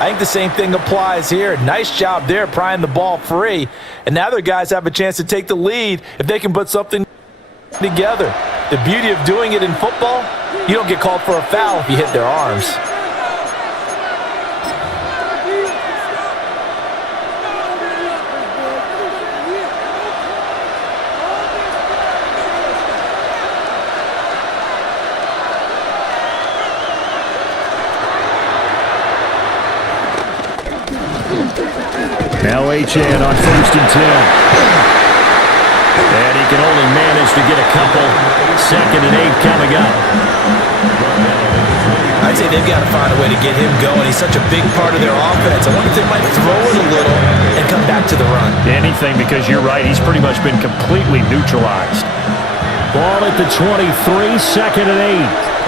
I think the same thing applies here. Nice job there prying the ball free. And now their guys have a chance to take the lead if they can put something together. The beauty of doing it in football, you don't get called for a foul if you hit their arms. Now Achane on 1st and 10. And he can only manage to get a couple. 2nd and 8 coming up. I'd say they've got to find a way to get him going. He's such a big part of their offense. I wonder if they might throw it a little and come back to the run. Anything, because you're right. He's pretty much been completely neutralized. Ball at the 23, 2nd and 8.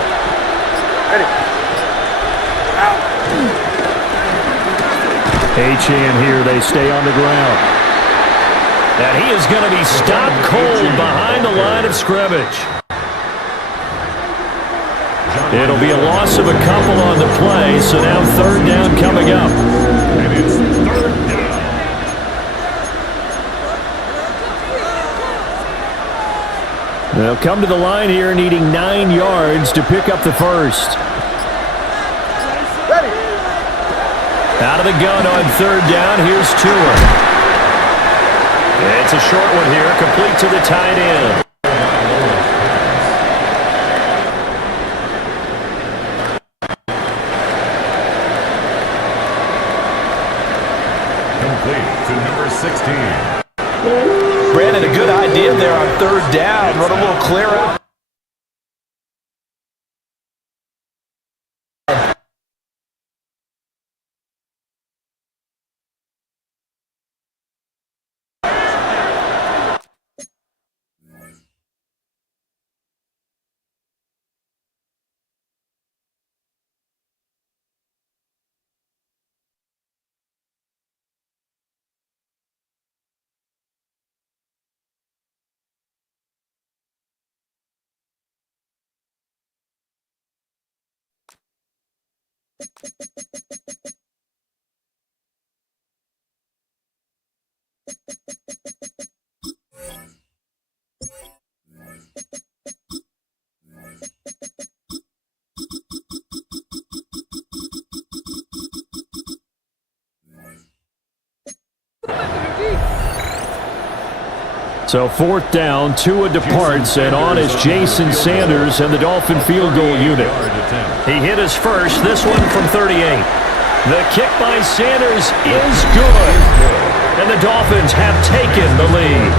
Achane here, they stay on the ground. And he is going to be stopped cold behind the line of scrimmage. It'll be a loss of a couple on the play, so now 3rd down coming up. And it's 3rd down. They'll come to the line here needing 9 yards to pick up the first. Out of the gun on 3rd down, here's Tua. It's a short one here, complete to the tight end. Complete to number 16. Brandon, a good idea there on 3rd down. Run a little clear out. So 4th down, Tua departs, and on is Jason Sanders and the Dolphin field goal unit. He hit his first, this one from 38. The kick by Sanders is good, and the Dolphins have taken the lead.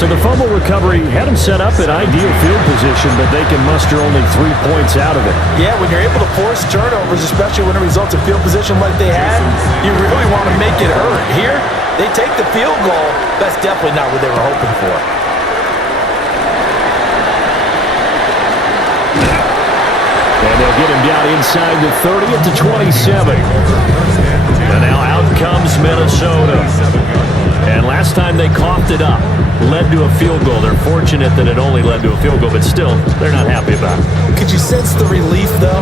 So the fumble recovery had him set up in ideal field position, but they can muster only 3 points out of it. Yeah, when you're able to force turnovers, especially when it results in field position like they had, you really want to make it hurt. Here, they take the field goal. That's definitely not what they were hoping for. And they'll get him down inside the 30 at the 27. And now out comes Minnesota. And last time they coughed it up, led to a field goal. They're fortunate that it only led to a field goal, but still, they're not happy about it. Could you sense the relief, though,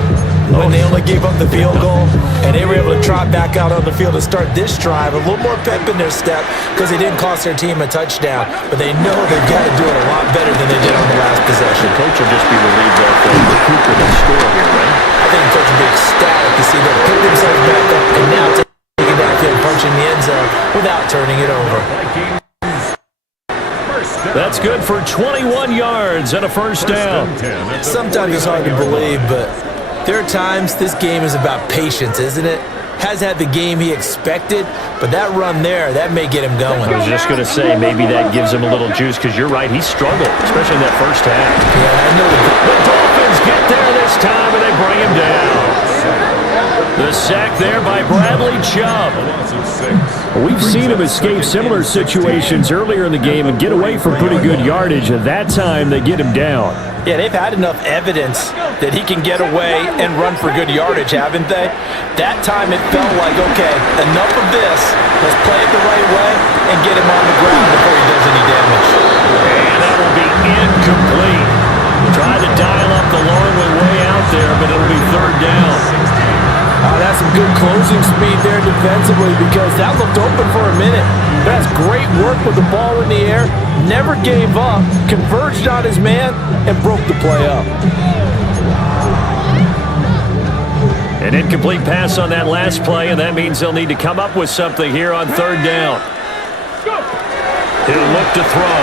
when they only gave up the field goal and they were able to trot back out on the field to start this drive? A little more pep in their step because they didn't cost their team a touchdown, but they know they've got to do it a lot better than they did on the last possession. Coach will just be relieved that they'll recoup the score here, right? I think Coach will be ecstatic to see them pick themselves back up and now taking downfield, punching the end zone without turning it over. That's good for 21 yards and a first down. Sometimes it's hard to believe, but there are times this game is about patience, isn't it? Has had the game he expected, but that run there, that may get him going. I was just going to say, maybe that gives him a little juice, because you're right, he struggled, especially in that first half. Yeah, I know. The Dolphins get there this time, and they bring him down. The sack there by Bradley Chubb. We've seen him escape similar situations earlier in the game and get away from pretty good yardage. At that time, they get him down. Yeah, they've had enough evidence that he can get away and run for good yardage, haven't they? That time it felt like, okay, enough of this. Let's play it the right way and get him on the ground before he does any damage. And that will be incomplete. Try to dial up the long way out there, but it'll be third down. That's some good closing speed there defensively because that looked open for a minute. That's great work with the ball in the air. Never gave up, converged on his man, and broke the play up. An incomplete pass on that last play, and that means they'll need to come up with something here on third down. He'll look to throw.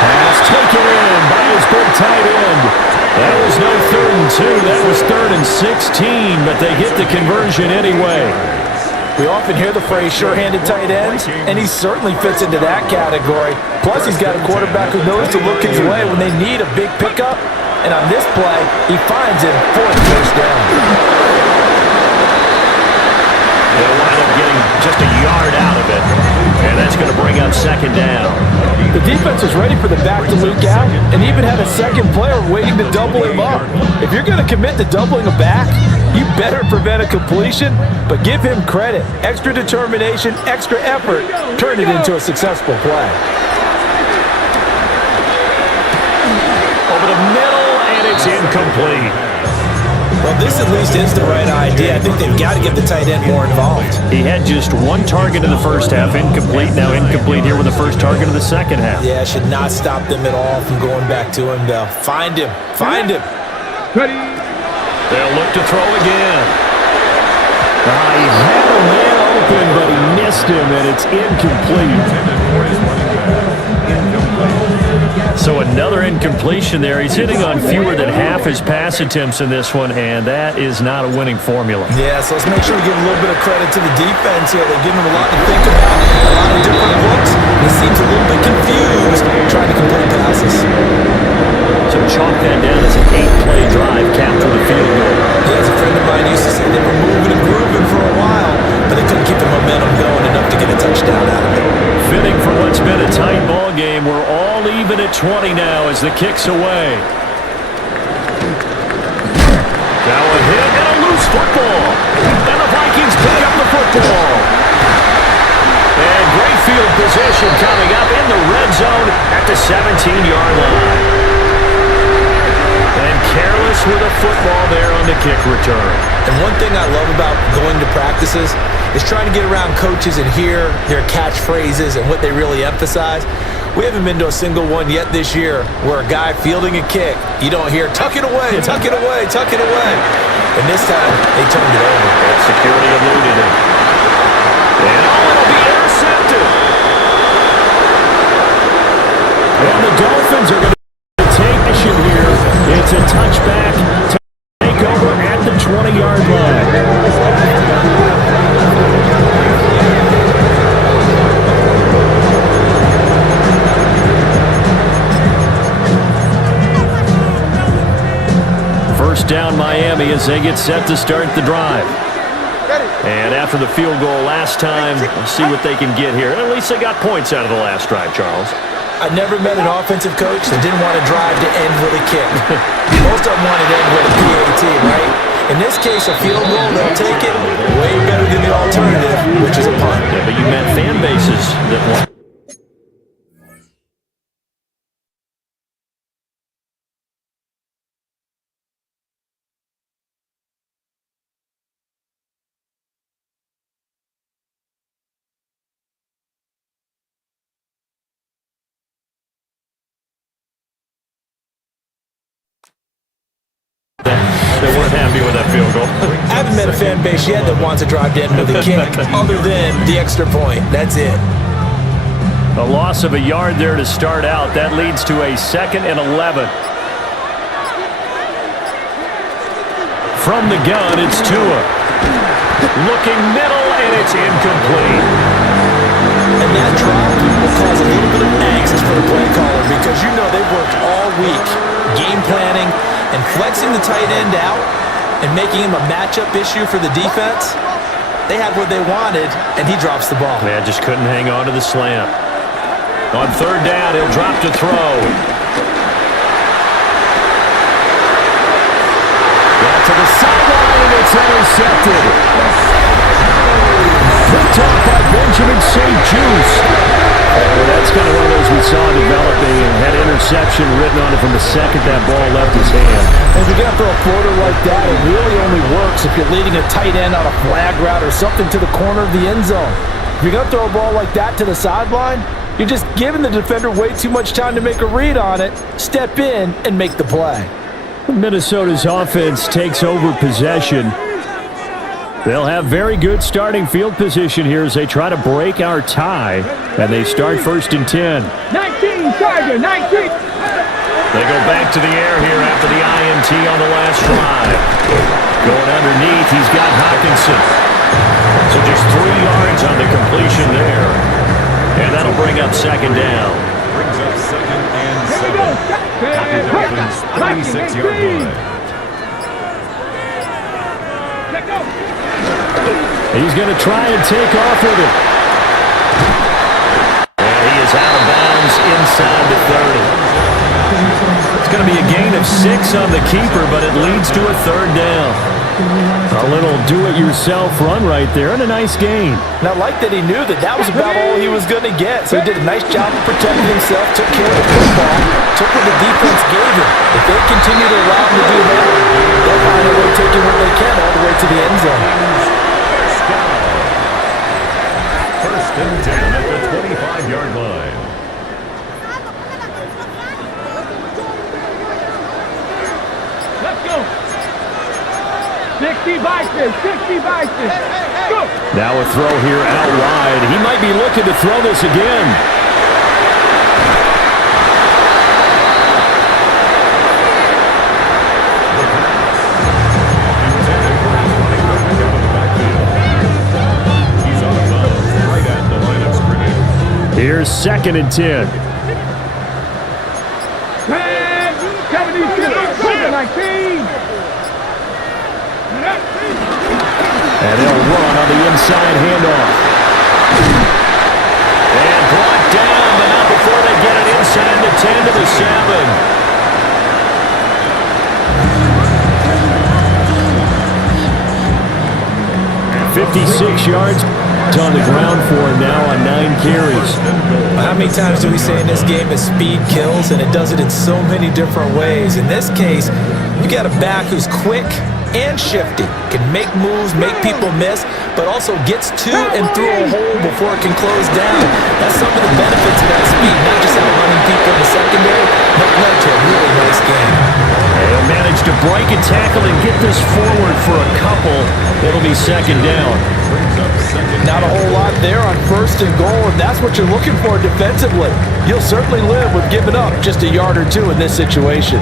Pass taken in by his big tight end. That was no 3rd and 2. That was 3rd and 16, but they get the conversion anyway. We often hear the phrase sure-handed tight ends, and he certainly fits into that category. Plus, he's got a quarterback who knows to look his way when they need a big pickup. And on this play, he finds him for the first down. They'll wind up getting just a yard out of it, and that's going to bring up second down. The defense was ready for the back to leak out and even had a second player waiting to double him up. If you're going to commit to doubling a back, you better prevent a completion, but give him credit. Extra determination, extra effort, turn it into a successful play. Over the middle, and it's incomplete. Well, this at least is the right idea. I think they've got to get the tight end more involved. He had just one target in the first half, incomplete. Now incomplete here with the first target of the second half. Yeah, should not stop them at all from going back to him, though. Find him. Find him. Ready. They'll look to throw again. He had a man open, but he missed him, and it's incomplete. So another incompletion there. He's hitting on fewer than half his pass attempts in this one, and that is not a winning formula. Yeah, so let's make sure we give a little bit of credit to the defense here. They're giving him a lot to think about, a lot of different looks. He seems a little bit confused trying to complete passes. So chalk that down as an 8-play drive capped with a field goal. Yeah, as a friend of mine used to say, they were moving and grooving for a while, but they couldn't keep the momentum going enough to get a touchdown out of it. Fitting for what's been a tight ball game. We're all even at 20 now as the kick's away. Now a hit and a loose football. And the Vikings pick up the football. And great field position coming up in the red zone at the 17-yard line. And careless with a football there on the kick return. And one thing I love about going to practices is trying to get around coaches and hear their catchphrases and what they really emphasize. We haven't been to a single one yet this year where a guy fielding a kick, you don't hear, tuck it away, tuck it away, tuck it away. And this time, they turned it over. That security eluded him. And it'll be intercepted. And the Dolphins are going to take action here. It's a touchback to take over at the 20-yard line. First down Miami as they get set to start the drive. And after the field goal last time, we'll see what they can get here. And at least they got points out of the last drive, Charles. I never met an offensive coach that didn't want to drive to end with a kick. Most of them wanted to end with a PAT, right? In this case, a field goal, they'll take it way better than the alternative, which is a punt. Yeah, but you met fan bases that want. They weren't happy with that field goal. I haven't met a fan base yet that wants to drive to end with a kick other than the extra point. That's it. A loss of a yard there to start out. That leads to a 2nd and 11. From the gun, it's Tua. Looking middle, and it's incomplete. And that drop will cause a little bit of angst for the play caller because you know they've worked all week game plan flexing the tight end out and making him a matchup issue for the defense. They had what they wanted, and he drops the ball. Yeah, just couldn't hang on to the slant. On third down, he'll drop to throw. To the sideline, and it's intercepted. Picked off by Benjamin St. Juice. That's kind of one of those we saw developing and had interception written on it from the second that ball left his hand. If you're going to throw a floater like that, it really only works if you're leading a tight end on a flag route or something to the corner of the end zone. If you're going to throw a ball like that to the sideline, you're just giving the defender way too much time to make a read on it, step in, and make the play. Minnesota's offense takes over possession. They'll have very good starting field position here as they try to break our tie, and they start 1st and 10. 19, Tiger, 19. They go back to the air here after the INT on the last drive. Going underneath, he's got Hawkinson. So just 3 yards on the completion there. And that'll bring up 2nd down. Brings up 2nd and 7. At the Dolphins' 36-yard line. He's going to try and take off with it. And he is out of bounds inside the 30. It's going to be a gain of 6 on the keeper, but it leads to a 3rd down. A little do-it-yourself run right there and a nice gain. And I like that he knew that that was about all he was going to get. So he did a nice job of protecting himself, took care of the football, took what the defense gave him. If they continue to allow him to do that, they'll find a way taking what they can all the way to the end zone. 1st and 10 at the 25-yard line. Let's go. 60 Vikings, 60 Vikings. Go. Now a throw here out wide. He might be looking to throw this again. He's out of bounds right at the line of scrimmage. Here's 2nd and 10. 72, 19. And he'll run on the inside handoff. And brought down, but not before they get it inside the 10 to the 7. 56 yards on the ground for him now on 9 carries. How many times do we say in this game that speed kills, and it does it in so many different ways? In this case, you got a back who's quick and shifty, can make moves, make people miss, but also gets to and through a hole before it can close down. That's some of the benefits of that speed, not just outrunning people in the secondary, but led to a really nice game. They'll manage to break a tackle and get this forward for a couple. It'll be 2nd down. Not a whole lot there on 1st and goal, and that's what you're looking for defensively. You'll certainly live with giving up just a yard or 2 in this situation.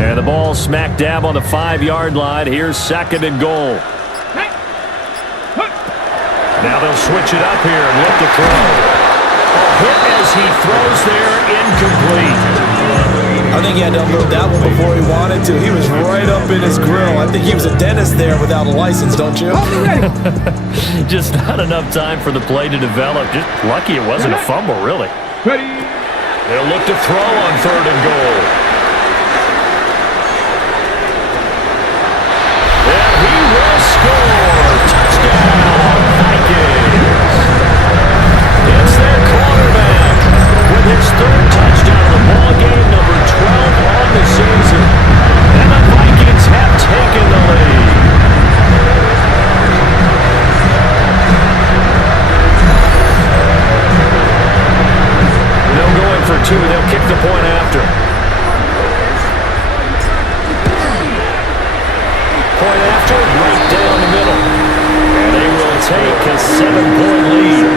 And the ball smack dab on the 5-yard line. Here's 2nd and goal. Now they'll switch it up here and look to throw. Hit as he throws there, incomplete. I think he had to unload that one before he wanted to. He was right up in his grill. I think he was a dentist there without a license, don't you? Just not enough time for the play to develop. Just lucky it wasn't a fumble, really. Ready. They'll look to throw on 3rd and goal. And he will score. Touchdown, Vikings. It's their quarterback with his 3rd touchdown of the ball game, number 12 on the season. And the Vikings have taken the lead. They'll go in for 2. They'll kick the point after. Point after, right down the middle. And they will take a 7-point lead.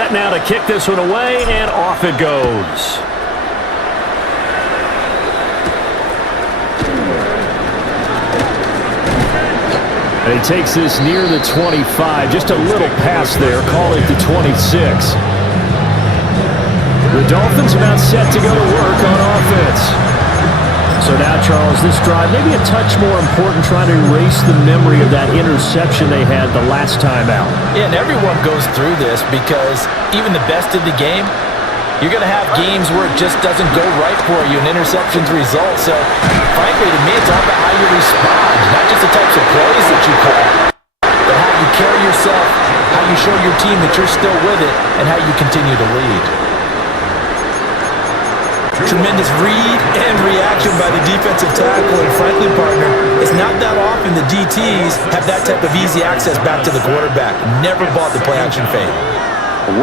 Set now to kick this one away, and off it goes. And he takes this near the 25. Just a little pass there. Call it the 26. The Dolphins about set to go to work on offense. So now, Charles, this drive maybe a touch more important, trying to erase the memory of that interception they had the last time out. Yeah, and everyone goes through this because even the best in the game, you're going to have games where it just doesn't go right for you, and interceptions result. So, frankly, to me, it's all about how you respond, not just the types of plays that you call, but how you carry yourself, how you show your team that you're still with it, and how you continue to lead. Tremendous read and reaction by the defensive tackle, and frankly, partner, it's not that often the DTs have that type of easy access back to the quarterback. Never bought the play-action fade.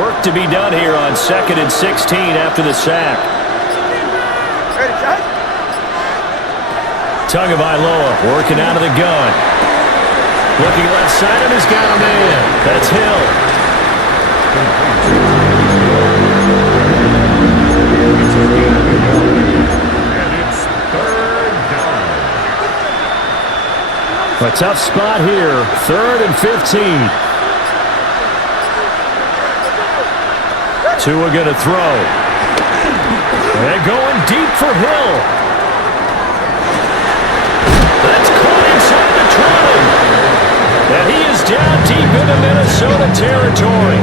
Work to be done here on 2nd and 16 after the sack. Tagovailoa working out of the gun. Looking left side, and has got a man. That's Hill. And it's 3rd down. A tough spot here. 3rd and 15. Tua going to throw. And going deep for Hill. That's caught inside the 20. And he is down deep into Minnesota territory.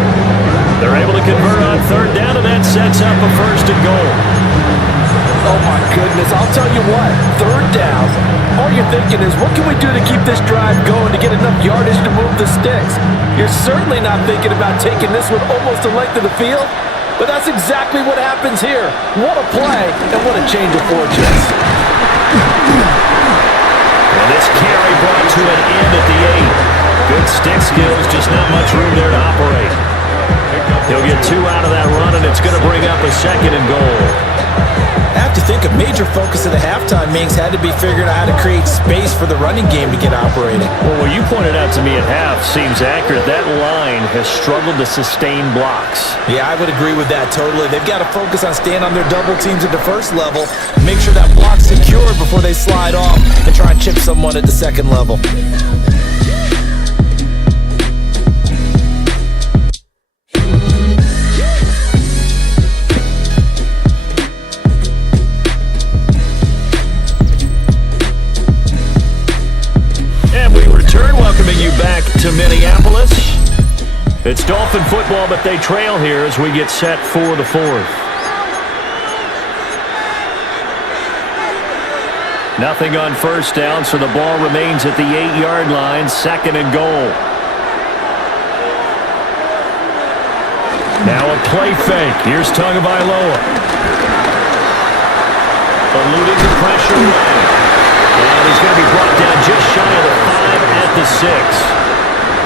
They're able to convert on 3rd down, and that sets up a 1st and goal. Oh, my goodness. I'll tell you what. 3rd down. All you're thinking is, what can we do to keep this drive going to get enough yardage to move the sticks? You're certainly not thinking about taking this one almost the length of the field, but that's exactly what happens here. What a play, and what a change of fortunes. And this carry brought to an end at the 8. Good stick skills, just not much room there to operate. He'll get 2 out of that run, and it's going to bring up a 2nd and goal. I have to think a major focus of the halftime meetings had to be figuring out how to create space for the running game to get operating. Well, what you pointed out to me at half seems accurate. That line has struggled to sustain blocks. Yeah, I would agree with that totally. They've got to focus on staying on their double teams at the 1st level, make sure that block's secured before they slide off and try and chip someone at the 2nd level. Welcoming you back to Minneapolis. It's Dolphin football, but they trail here as we get set for the 4th. Nothing on 1st down, so the ball remains at the 8-yard line, 2nd and goal. Now a play fake. Here's Tagovailoa. Eluding the pressure line. And he's going to be brought down just shy of the 5 at the 6.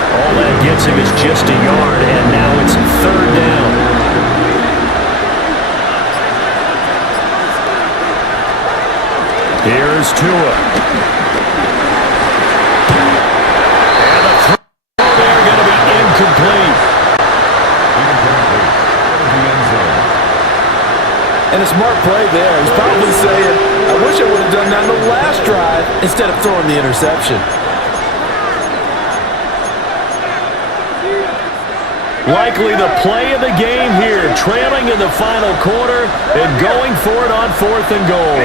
All that gets him is just a yard, and now it's 3rd down. Here's Tua. And the throw there going to be incomplete. And a smart play there. He's probably saying, I wish I would have done that on the last drive instead of throwing the interception. Likely the play of the game here, trailing in the final quarter and going for it on 4th and goal.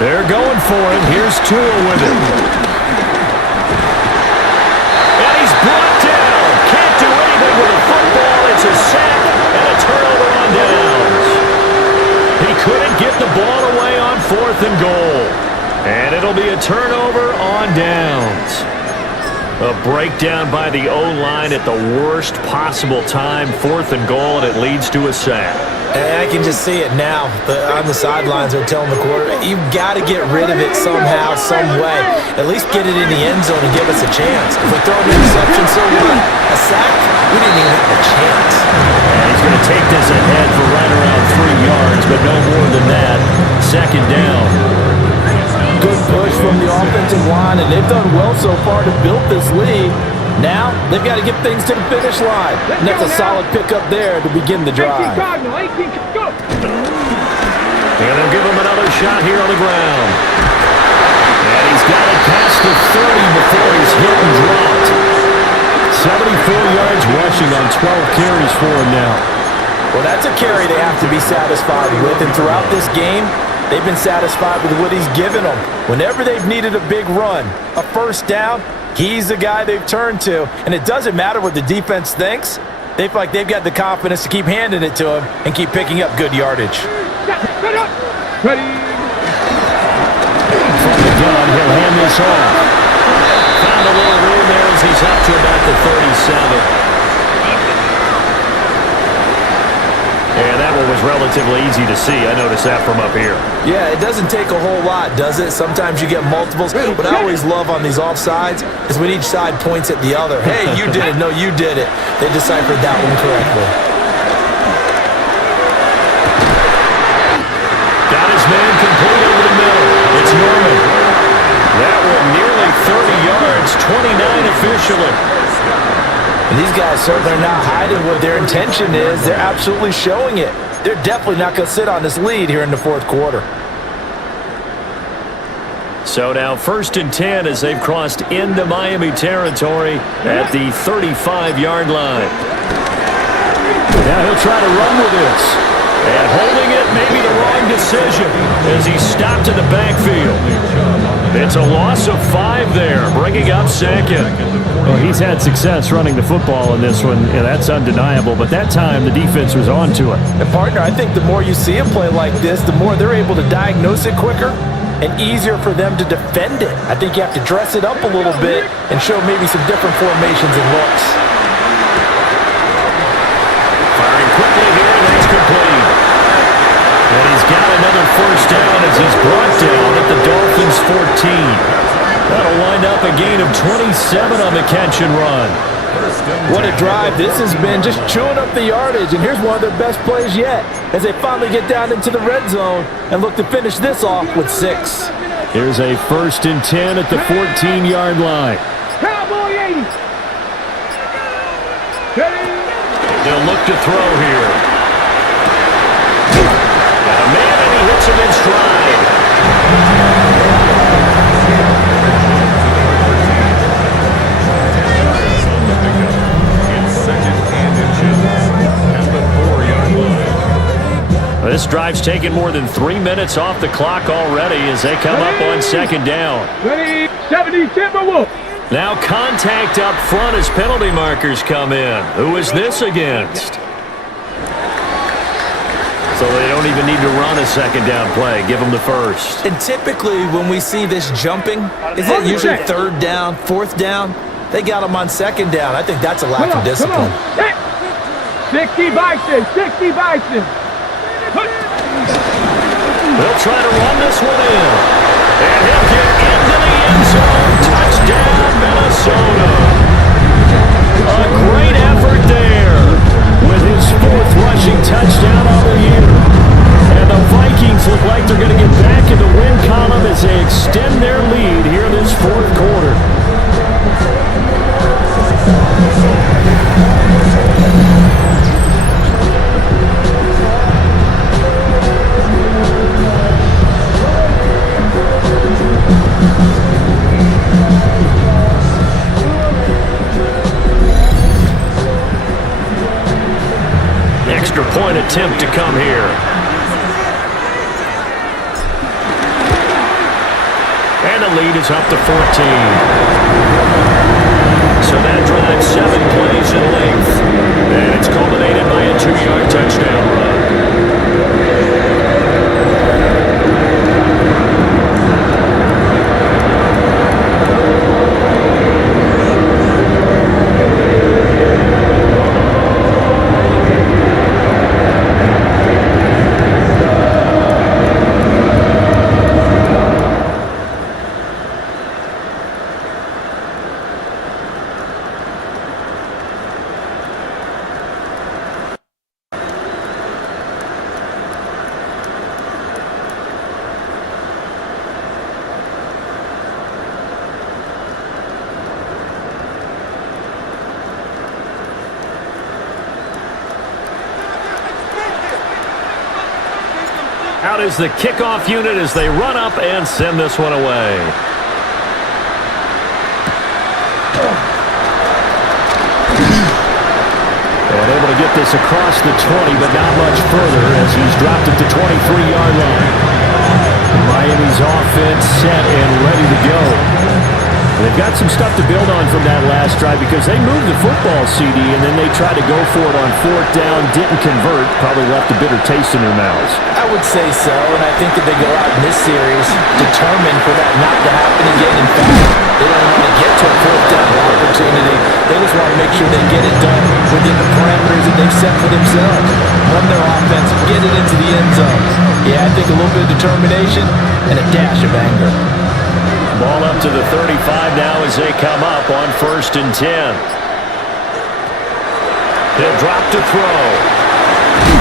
They're going for it. Here's Tua with it. And he's brought down. Can't do anything with the football. It's a sack and a turnover on downs. He couldn't get the ball away on 4th and goal. And it'll be a turnover on downs. A breakdown by the O-line at the worst possible time. 4th and goal, and it leads to a sack. And I can just see it now. On the sidelines, they're telling the quarterback, you've got to get rid of it somehow, some way. At least get it in the end zone and give us a chance. If we throw an interception, so what? A sack? We didn't even have a chance. And he's going to take this ahead for right around 3 yards, but no more than that. 2nd down. Good push from the offensive line, and they've done well so far to build this lead. Now, they've got to get things to the finish line. And that's a solid pickup there to begin the 18 drive. Cardinal, 18, go! And they'll give him another shot here on the ground. And he's got it past the 30 before he's hit and dropped. 74 yards rushing on 12 carries for him now. Well, that's a carry they have to be satisfied with. And throughout this game, they've been satisfied with what he's given them. Whenever they've needed a big run, a first down, he's the guy they've turned to. And it doesn't matter what the defense thinks. They feel like they've got the confidence to keep handing it to him and keep picking up good yardage. Ready? From the gun, he'll hand this off. Found a little room there as he's up to about the 37. And that one was relatively easy to see. I noticed that from up here. Yeah, it doesn't take a whole lot, does it? Sometimes you get multiples. What I always love on these offsides is when each side points at the other. Hey, you did it. No, you did it. They deciphered that one correctly. Got his man complete over the middle. It's Norman. That one nearly 30 yards, 29 officially. And these guys certainly are not hiding what their intention is. They're absolutely showing it. They're definitely not going to sit on this lead here in the fourth quarter. So now 1st and 10 as they've crossed into Miami territory at the 35-yard line. Now he'll try to run with this. And holding it may be the wrong decision as he stopped in the backfield. It's a loss of 5 there, bringing up 2nd. Well, he's had success running the football in this one, and that's undeniable. But that time, the defense was on to it. And, partner, I think the more you see him play like this, the more they're able to diagnose it quicker and easier for them to defend it. I think you have to dress it up a little bit and show maybe some different formations and looks. Firing quickly here, and that's complete. And he's got another first down as he's brought down at the Dolphins' 14. That'll wind up a gain of 27 on the catch and run. What a drive this has been, just chewing up the yardage. And here's one of their best plays yet as they finally get down into the red zone and look to finish this off with 6. Here's a 1st and 10 at the 14-yard line. Cowboy 80. Ready? They'll look to throw here. Got a man, and he hits him in stride. This drive's taken more than 3 minutes off the clock already as they come up on 2nd down. Ready? 70 Timberwolves. Now contact up front as penalty markers come in. Who is this against? So they don't even need to run a 2nd down play. Give them the first. And typically when we see this jumping, is it usually 3rd down, 4th down? They got them on 2nd down. I think that's a lack of discipline. 60 Bison, 60 Bison. They'll try to run this one in. And he'll get into the end zone. Touchdown, Minnesota. A great effort there with his 4th rushing touchdown of the year. And the Vikings look like they're going to get back in the win column as they extend their lead here in this 4th quarter. Extra point attempt to come here. And the lead is up to 14. So that drives 7 plays in length. And it's culminated by a 2-yard touchdown run. Out is the kickoff unit as they run up and send this one away. And able to get this across the 20, but not much further as he's dropped it to 23-yard line. Miami's offense set and ready to go. They've got some stuff to build on from that last drive because they moved the football, CD, and then they tried to go for it on fourth down, didn't convert, probably left a bitter taste in their mouths. I would say so, and I think that they go out in this series determined for that not to happen again. In fact, they don't want to get to a fourth down opportunity. They just want to make sure they get it done within the parameters that they've set for themselves. Run their offense, get it into the end zone. Yeah, I think a little bit of determination and a dash of anger. Ball up to the 35 now as they come up on 1st and 10. He'll drop to throw.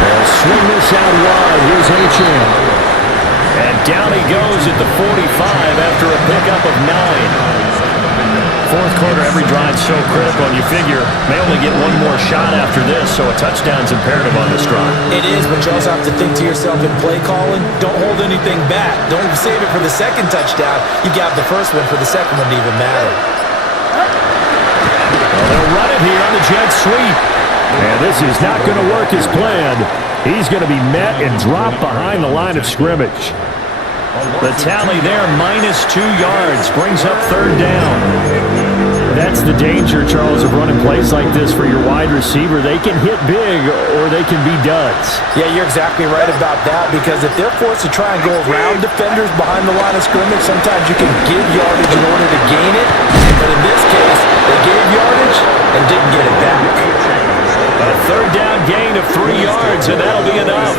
They'll swing this out wide. Here's Achane. And down he goes at the 45 after a pickup of 9. Fourth quarter, every drive so critical, and you figure may only get one more shot after this, so a touchdown's imperative on this drive. It is, but you also have to think to yourself in play calling, don't hold anything back. Don't save it for the second touchdown. You got the first one for the second one to even matter. Well, they'll run it here on the jet sweep. And this is not going to work as planned. He's going to be met and dropped behind the line of scrimmage. The tally there, -2 yards, brings up 3rd down. That's the danger, Charles, of running plays like this for your wide receiver. They can hit big or they can be duds. Yeah, you're exactly right about that because if they're forced to try and go around defenders behind the line of scrimmage, sometimes you can give yardage in order to gain it. But in this case, they gave yardage and didn't get it back. A 3rd down gain of 3 yards, and that'll be enough.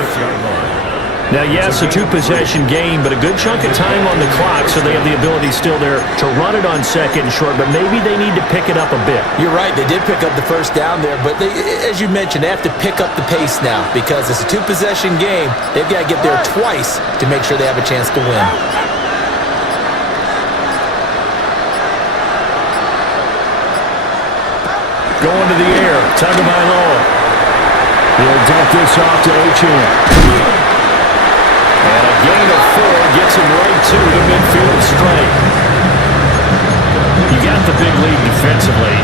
Now, yes, a 2-possession game, but a good chunk of time on the clock, so they have the ability still there to run it on 2nd and short, but maybe they need to pick it up a bit. You're right. They did pick up the first down there, but as you mentioned, they have to pick up the pace now because it's a 2-possession game. They've got to get there twice to make sure they have a chance to win. Going to the air, Tagovailoa. He'll dump this off to Achane. And a gain of 4 gets him right to the midfield straight. You got the big lead defensively.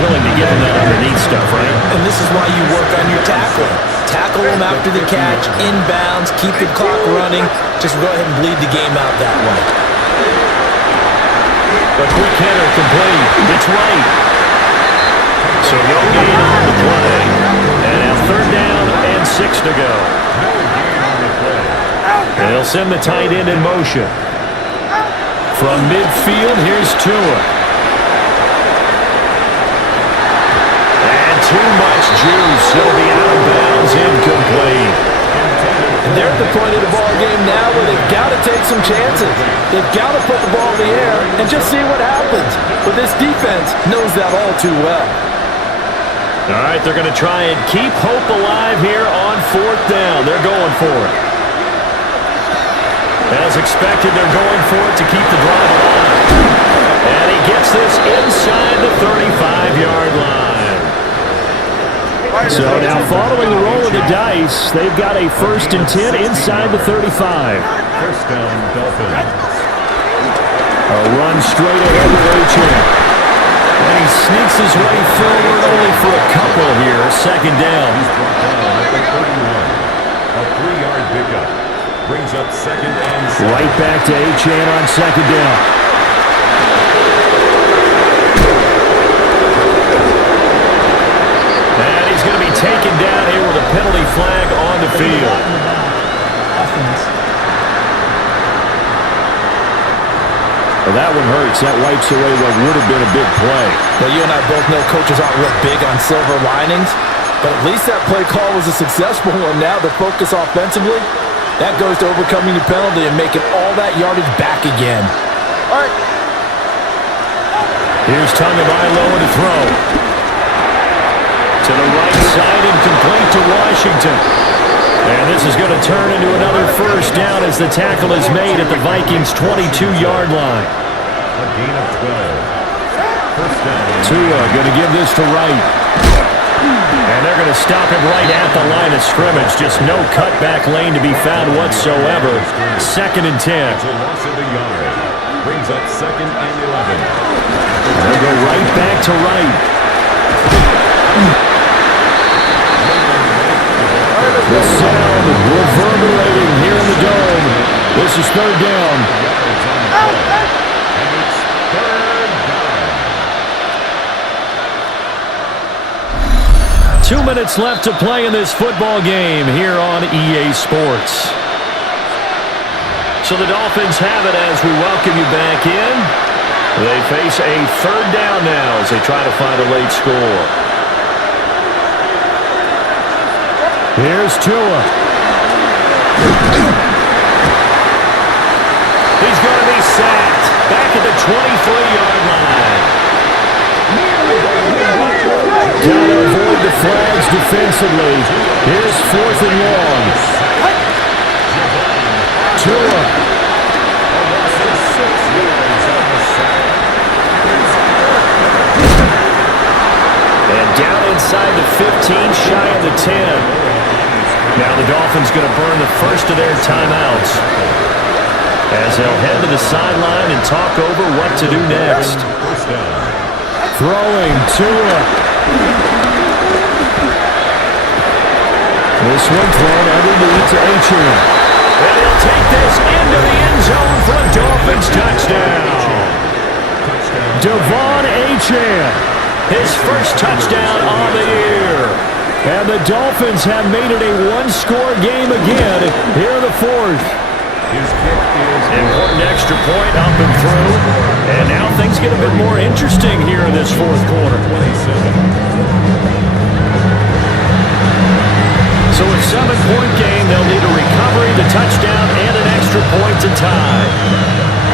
Willing to give him that underneath stuff, right? And this is why you work on your tackling. Tackle them after the catch, inbounds, keep the clock running. Just go ahead and bleed the game out that way. A quick hitter complete. It's right. So no gain on the play. And now 3rd down and 6 to go. No gain on the play. And they'll send the tight end in motion. From midfield, here's Tua. And too much juice. It'll be out of bounds, incomplete. And they're at the point of the ball game now where they've got to take some chances. They've got to put the ball in the air and just see what happens. But this defense knows that all too well. All right, they're going to try and keep hope alive here on 4th down. They're going for it. As expected, they're going for it to keep the drive alive. And he gets this inside the 35-yard line. So now following the roll of the dice, they've got a 1st and 10 inside the 35. 1st down, Dolphins. A run straight ahead with Achane. And he sneaks his way forward only for a couple here. 2nd down. He's brought down at the 31. A 3-yard pickup. Brings up 2nd and 7. Right back to Achane on 2nd down. And he's going to be taken down here with a penalty flag on the field. Well, that one hurts. That wipes away what would have been a big play. Well, you and I both know coaches aren't real big on silver linings, but at least that play call was a successful one. Now the focus offensively, that goes to overcoming your penalty and making all that yardage back again. All right. Here's Tagovailoa to throw. To the right side and complete to Washington. And this is going to turn into another 1st down as the tackle is made at the Vikings' 22-yard line. A gain of 12. 1st down. Tua going to give this to Wright. And they're they're going to stop him right at the line of scrimmage. Just no cutback lane to be found whatsoever. 2nd and 10. It's a loss of a yard. Brings up 2nd and 11. They'll go right back to right. The sound reverberating here in the dome. This is 3rd down. And it's 3rd down. 2 minutes left to play in this football game here on EA Sports. So the Dolphins have it as we welcome you back in. They face a 3rd down now as they try to find a late score. Here's Tua. He's going to be sacked back at the 23-yard line. Got to avoid the flags defensively. Here's 4th and long. Tua. And down inside the 15, shy of the 10. Now the Dolphins going to burn the first of their timeouts as they'll head to the sideline and talk over what to do next. Throwing Tua. This one thrown underneath to Achane. And he'll take this into the end zone for a Dolphins touchdown. Devon Achane, his first touchdown on the year. And the Dolphins have made it a one-score game again here in the 4th. His kick is important extra point up and through. And now things get a bit more interesting here in this 4th quarter. So a 7-point game, they'll need a recovery, the touchdown, and an extra point to tie.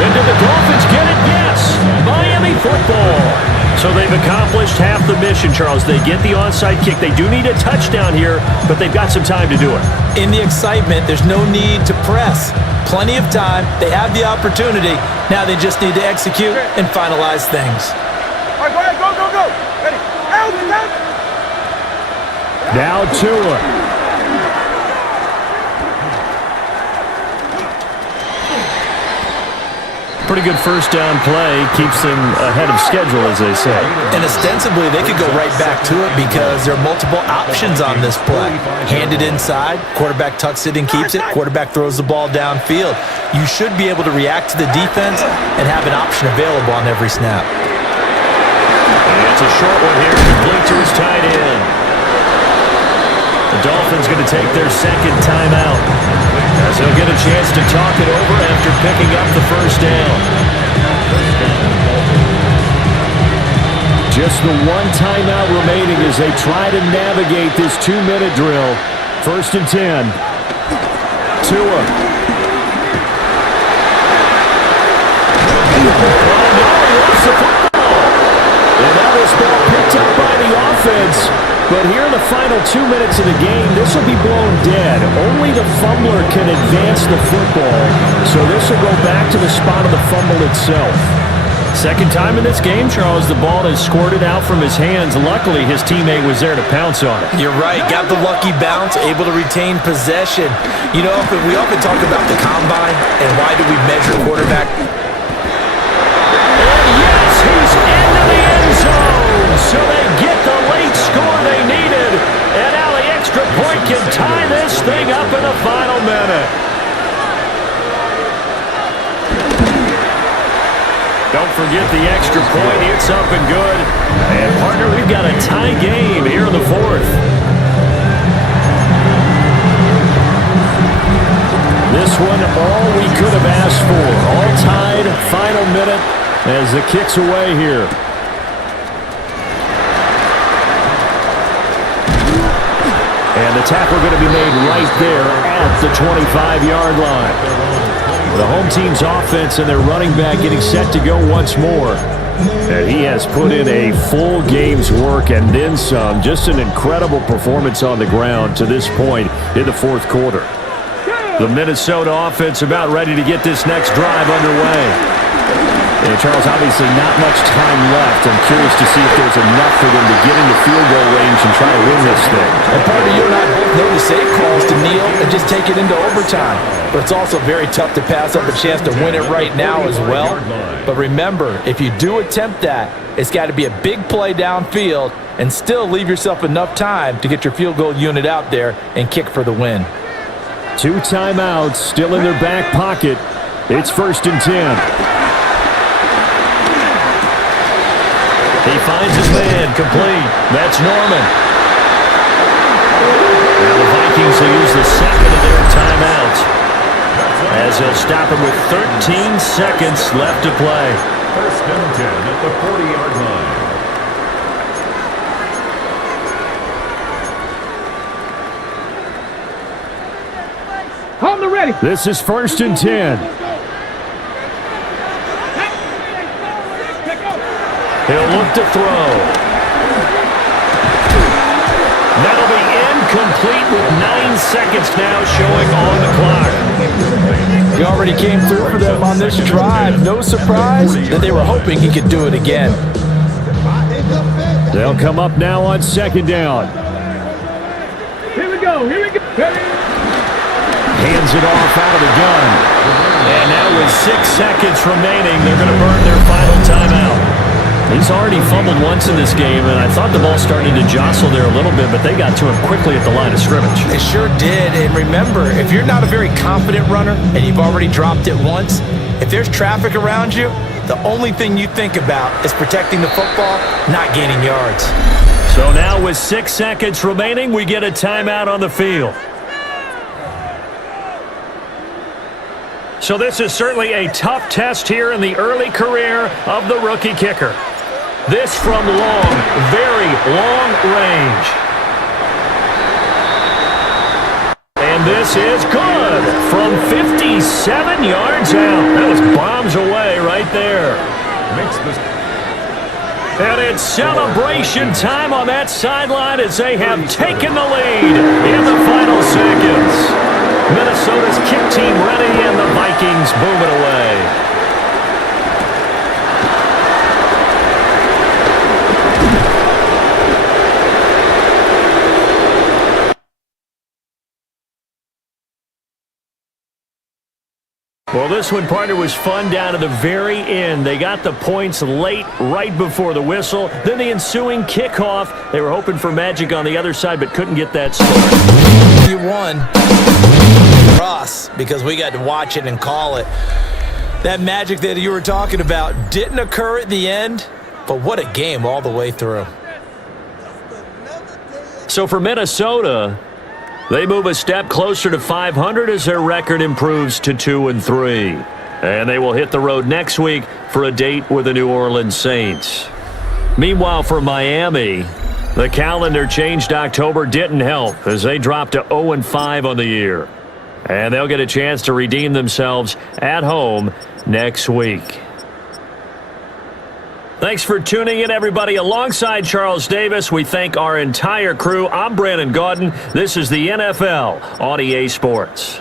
And did the Dolphins get it? Yes! Miami football. So they've accomplished half the mission, Charles. They get the onside kick. They do need a touchdown here, but they've got some time to do it. In the excitement, there's no need to press. Plenty of time. They have the opportunity. Now they just need to execute and finalize things. All right, go ahead, go. Ready. Out. Now Tua. Pretty good first down play. Keeps them ahead of schedule, as they say. And ostensibly, they could go right back to it because there are multiple options on this play. Hand it inside, quarterback tucks it and keeps it, quarterback throws the ball downfield. You should be able to react to the defense and have an option available on every snap. And it's a short one here, complete to his tight end. The Dolphins going to take their 2nd timeout as they'll get a chance to talk it over after picking up the first down. Just the one timeout remaining as they try to navigate this 2-minute drill. 1st and 10. Tua. Oh, no, he lost the football. And now this ball picked up by the offense. But here in the final 2 minutes of the game, this will be blown dead. Only the fumbler can advance the football. So this will go back to the spot of the fumble itself. 2nd time in this game, Charles, the ball has squirted out from his hands. Luckily, his teammate was there to pounce on it. You're right. Got the lucky bounce, able to retain possession. You know, we often talk about the combine and why do we measure quarterback. And yes, he's into the end zone. So they get the late score they needed. And now the extra point can tie this thing up in the final minute. Don't forget the extra point. It's up and good. And, partner, we've got a tie game here in the 4th. This one, all we could have asked for. All tied, final minute as the kick's away here. And the tackle going to be made right there at the 25-yard line. The home team's offense and their running back getting set to go once more. And he has put in a full game's work and then some. Just an incredible performance on the ground to this point in the 4th quarter. The Minnesota offense about ready to get this next drive underway. And Charles, obviously not much time left. I'm curious to see if there's enough for them to get into field goal range and try to win this thing. And part of you and I both know the safe calls to kneel and just take it into overtime. But it's also very tough to pass up a chance to win it right now as well. But remember, if you do attempt that, it's got to be a big play downfield and still leave yourself enough time to get your field goal unit out there and kick for the win. 2 timeouts still in their back pocket. It's 1st and 10. He finds his man, complete. That's Norman. Now the Vikings will use the second of their timeouts, as they'll stop him with 13 seconds left to play. 1st and 10 at the 40-yard line. Hold the ready. This is 1st and 10. He'll look to throw. That'll be incomplete with 9 seconds now showing on the clock. He already came through for them on this drive. No surprise that they were hoping he could do it again. They'll come up now on 2nd down. Here we go. Hands it off out of the gun. And now with 6 seconds remaining, they're going to burn their final timeout. He's already fumbled once in this game, and I thought the ball started to jostle there a little bit, but they got to him quickly at the line of scrimmage. They sure did. And remember, if you're not a very confident runner and you've already dropped it once, if there's traffic around you, the only thing you think about is protecting the football, not gaining yards. So now with 6 seconds remaining, we get a timeout on the field. So this is certainly a tough test here in the early career of the rookie kicker. This from long, very long range. And this is good from 57 yards out. That was bombs away right there. And it's celebration time on that sideline as they have taken the lead in the final seconds. Minnesota's kick team ready, and the Vikings boom it away. Well, this one, partner, was fun down to the very end. They got the points late, right before the whistle. Then the ensuing kickoff. They were hoping for magic on the other side, but couldn't get that start. You won for us because we got to watch it and call it. That magic that you were talking about didn't occur at the end, but what a game all the way through. So for Minnesota, they move a step closer to 500 as their record improves to 2-3. And they will hit the road next week for a date with the New Orleans Saints. Meanwhile, for Miami, the calendar changed October didn't help as they dropped to 0-5 on the year. And they'll get a chance to redeem themselves at home next week. Thanks for tuning in, everybody. Alongside Charles Davis, we thank our entire crew. I'm Brandon Gaudin. This is the NFL on EA Sports.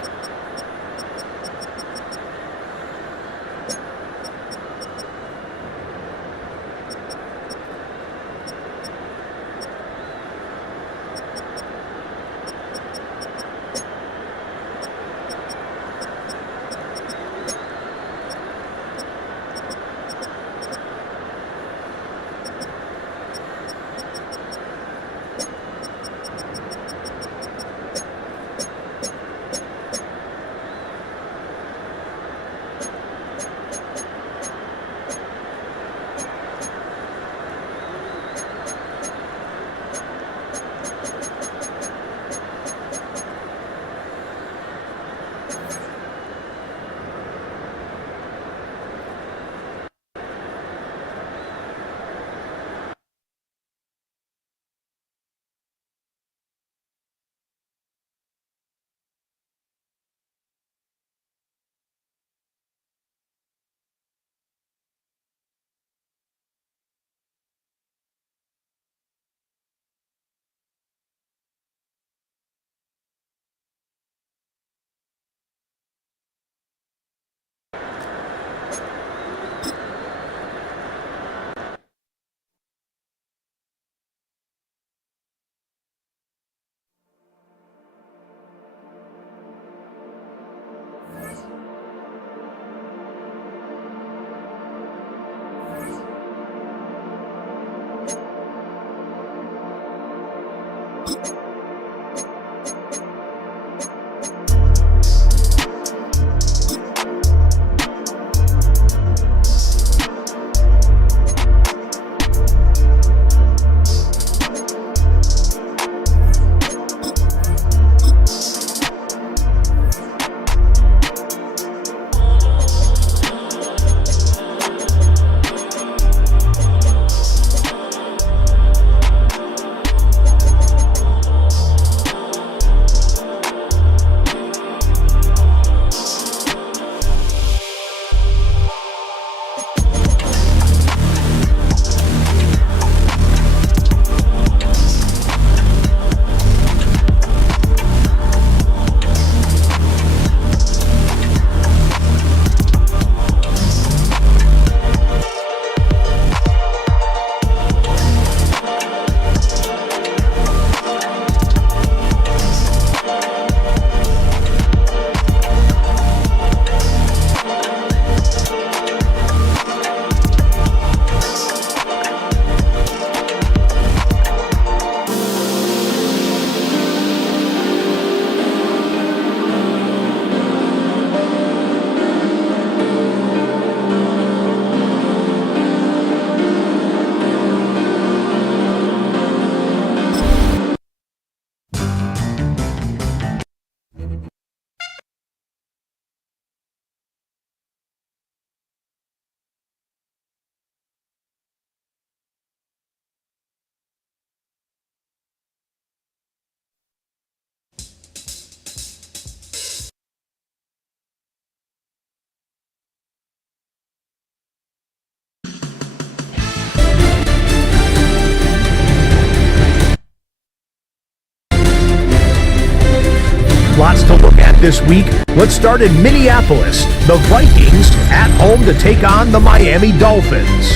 this week. Let's start in Minneapolis. The Vikings at home to take on the Miami Dolphins.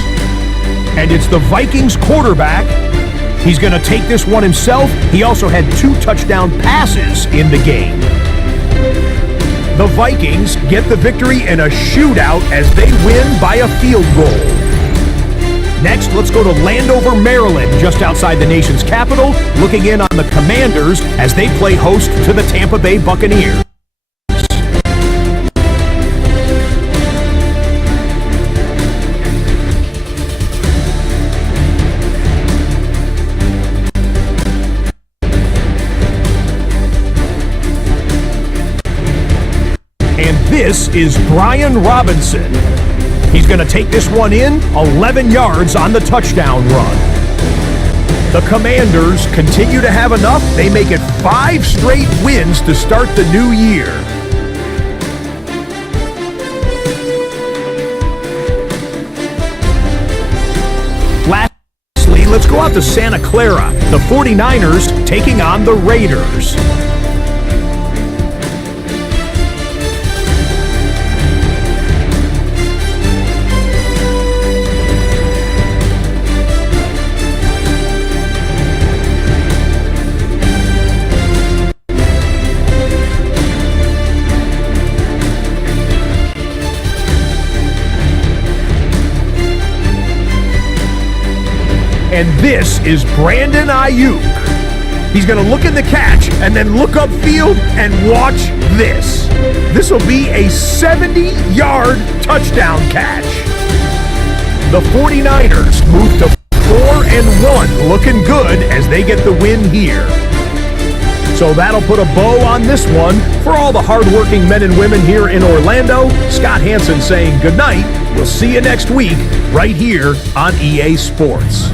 And it's the Vikings quarterback. He's going to take this one himself. He also had 2 touchdown passes in the game. The Vikings get the victory in a shootout as they win by a field goal. Next, let's go to Landover, Maryland, just outside the nation's capital, looking in on the Commanders as they play host to the Tampa Bay Buccaneers. And this is Brian Robinson. He's going to take this one in, 11 yards on the touchdown run. The Commanders continue to have enough. They make it 5 straight wins to start the new year. Lastly, let's go out to Santa Clara. The 49ers taking on the Raiders. And this is Brandon Ayuk. He's going to look in the catch and then look upfield and watch this. This will be a 70-yard touchdown catch. The 49ers move to 4-1, looking good as they get the win here. So that'll put a bow on this one. For all the hardworking men and women here in Orlando, Scott Hansen saying goodnight. We'll see you next week right here on EA Sports.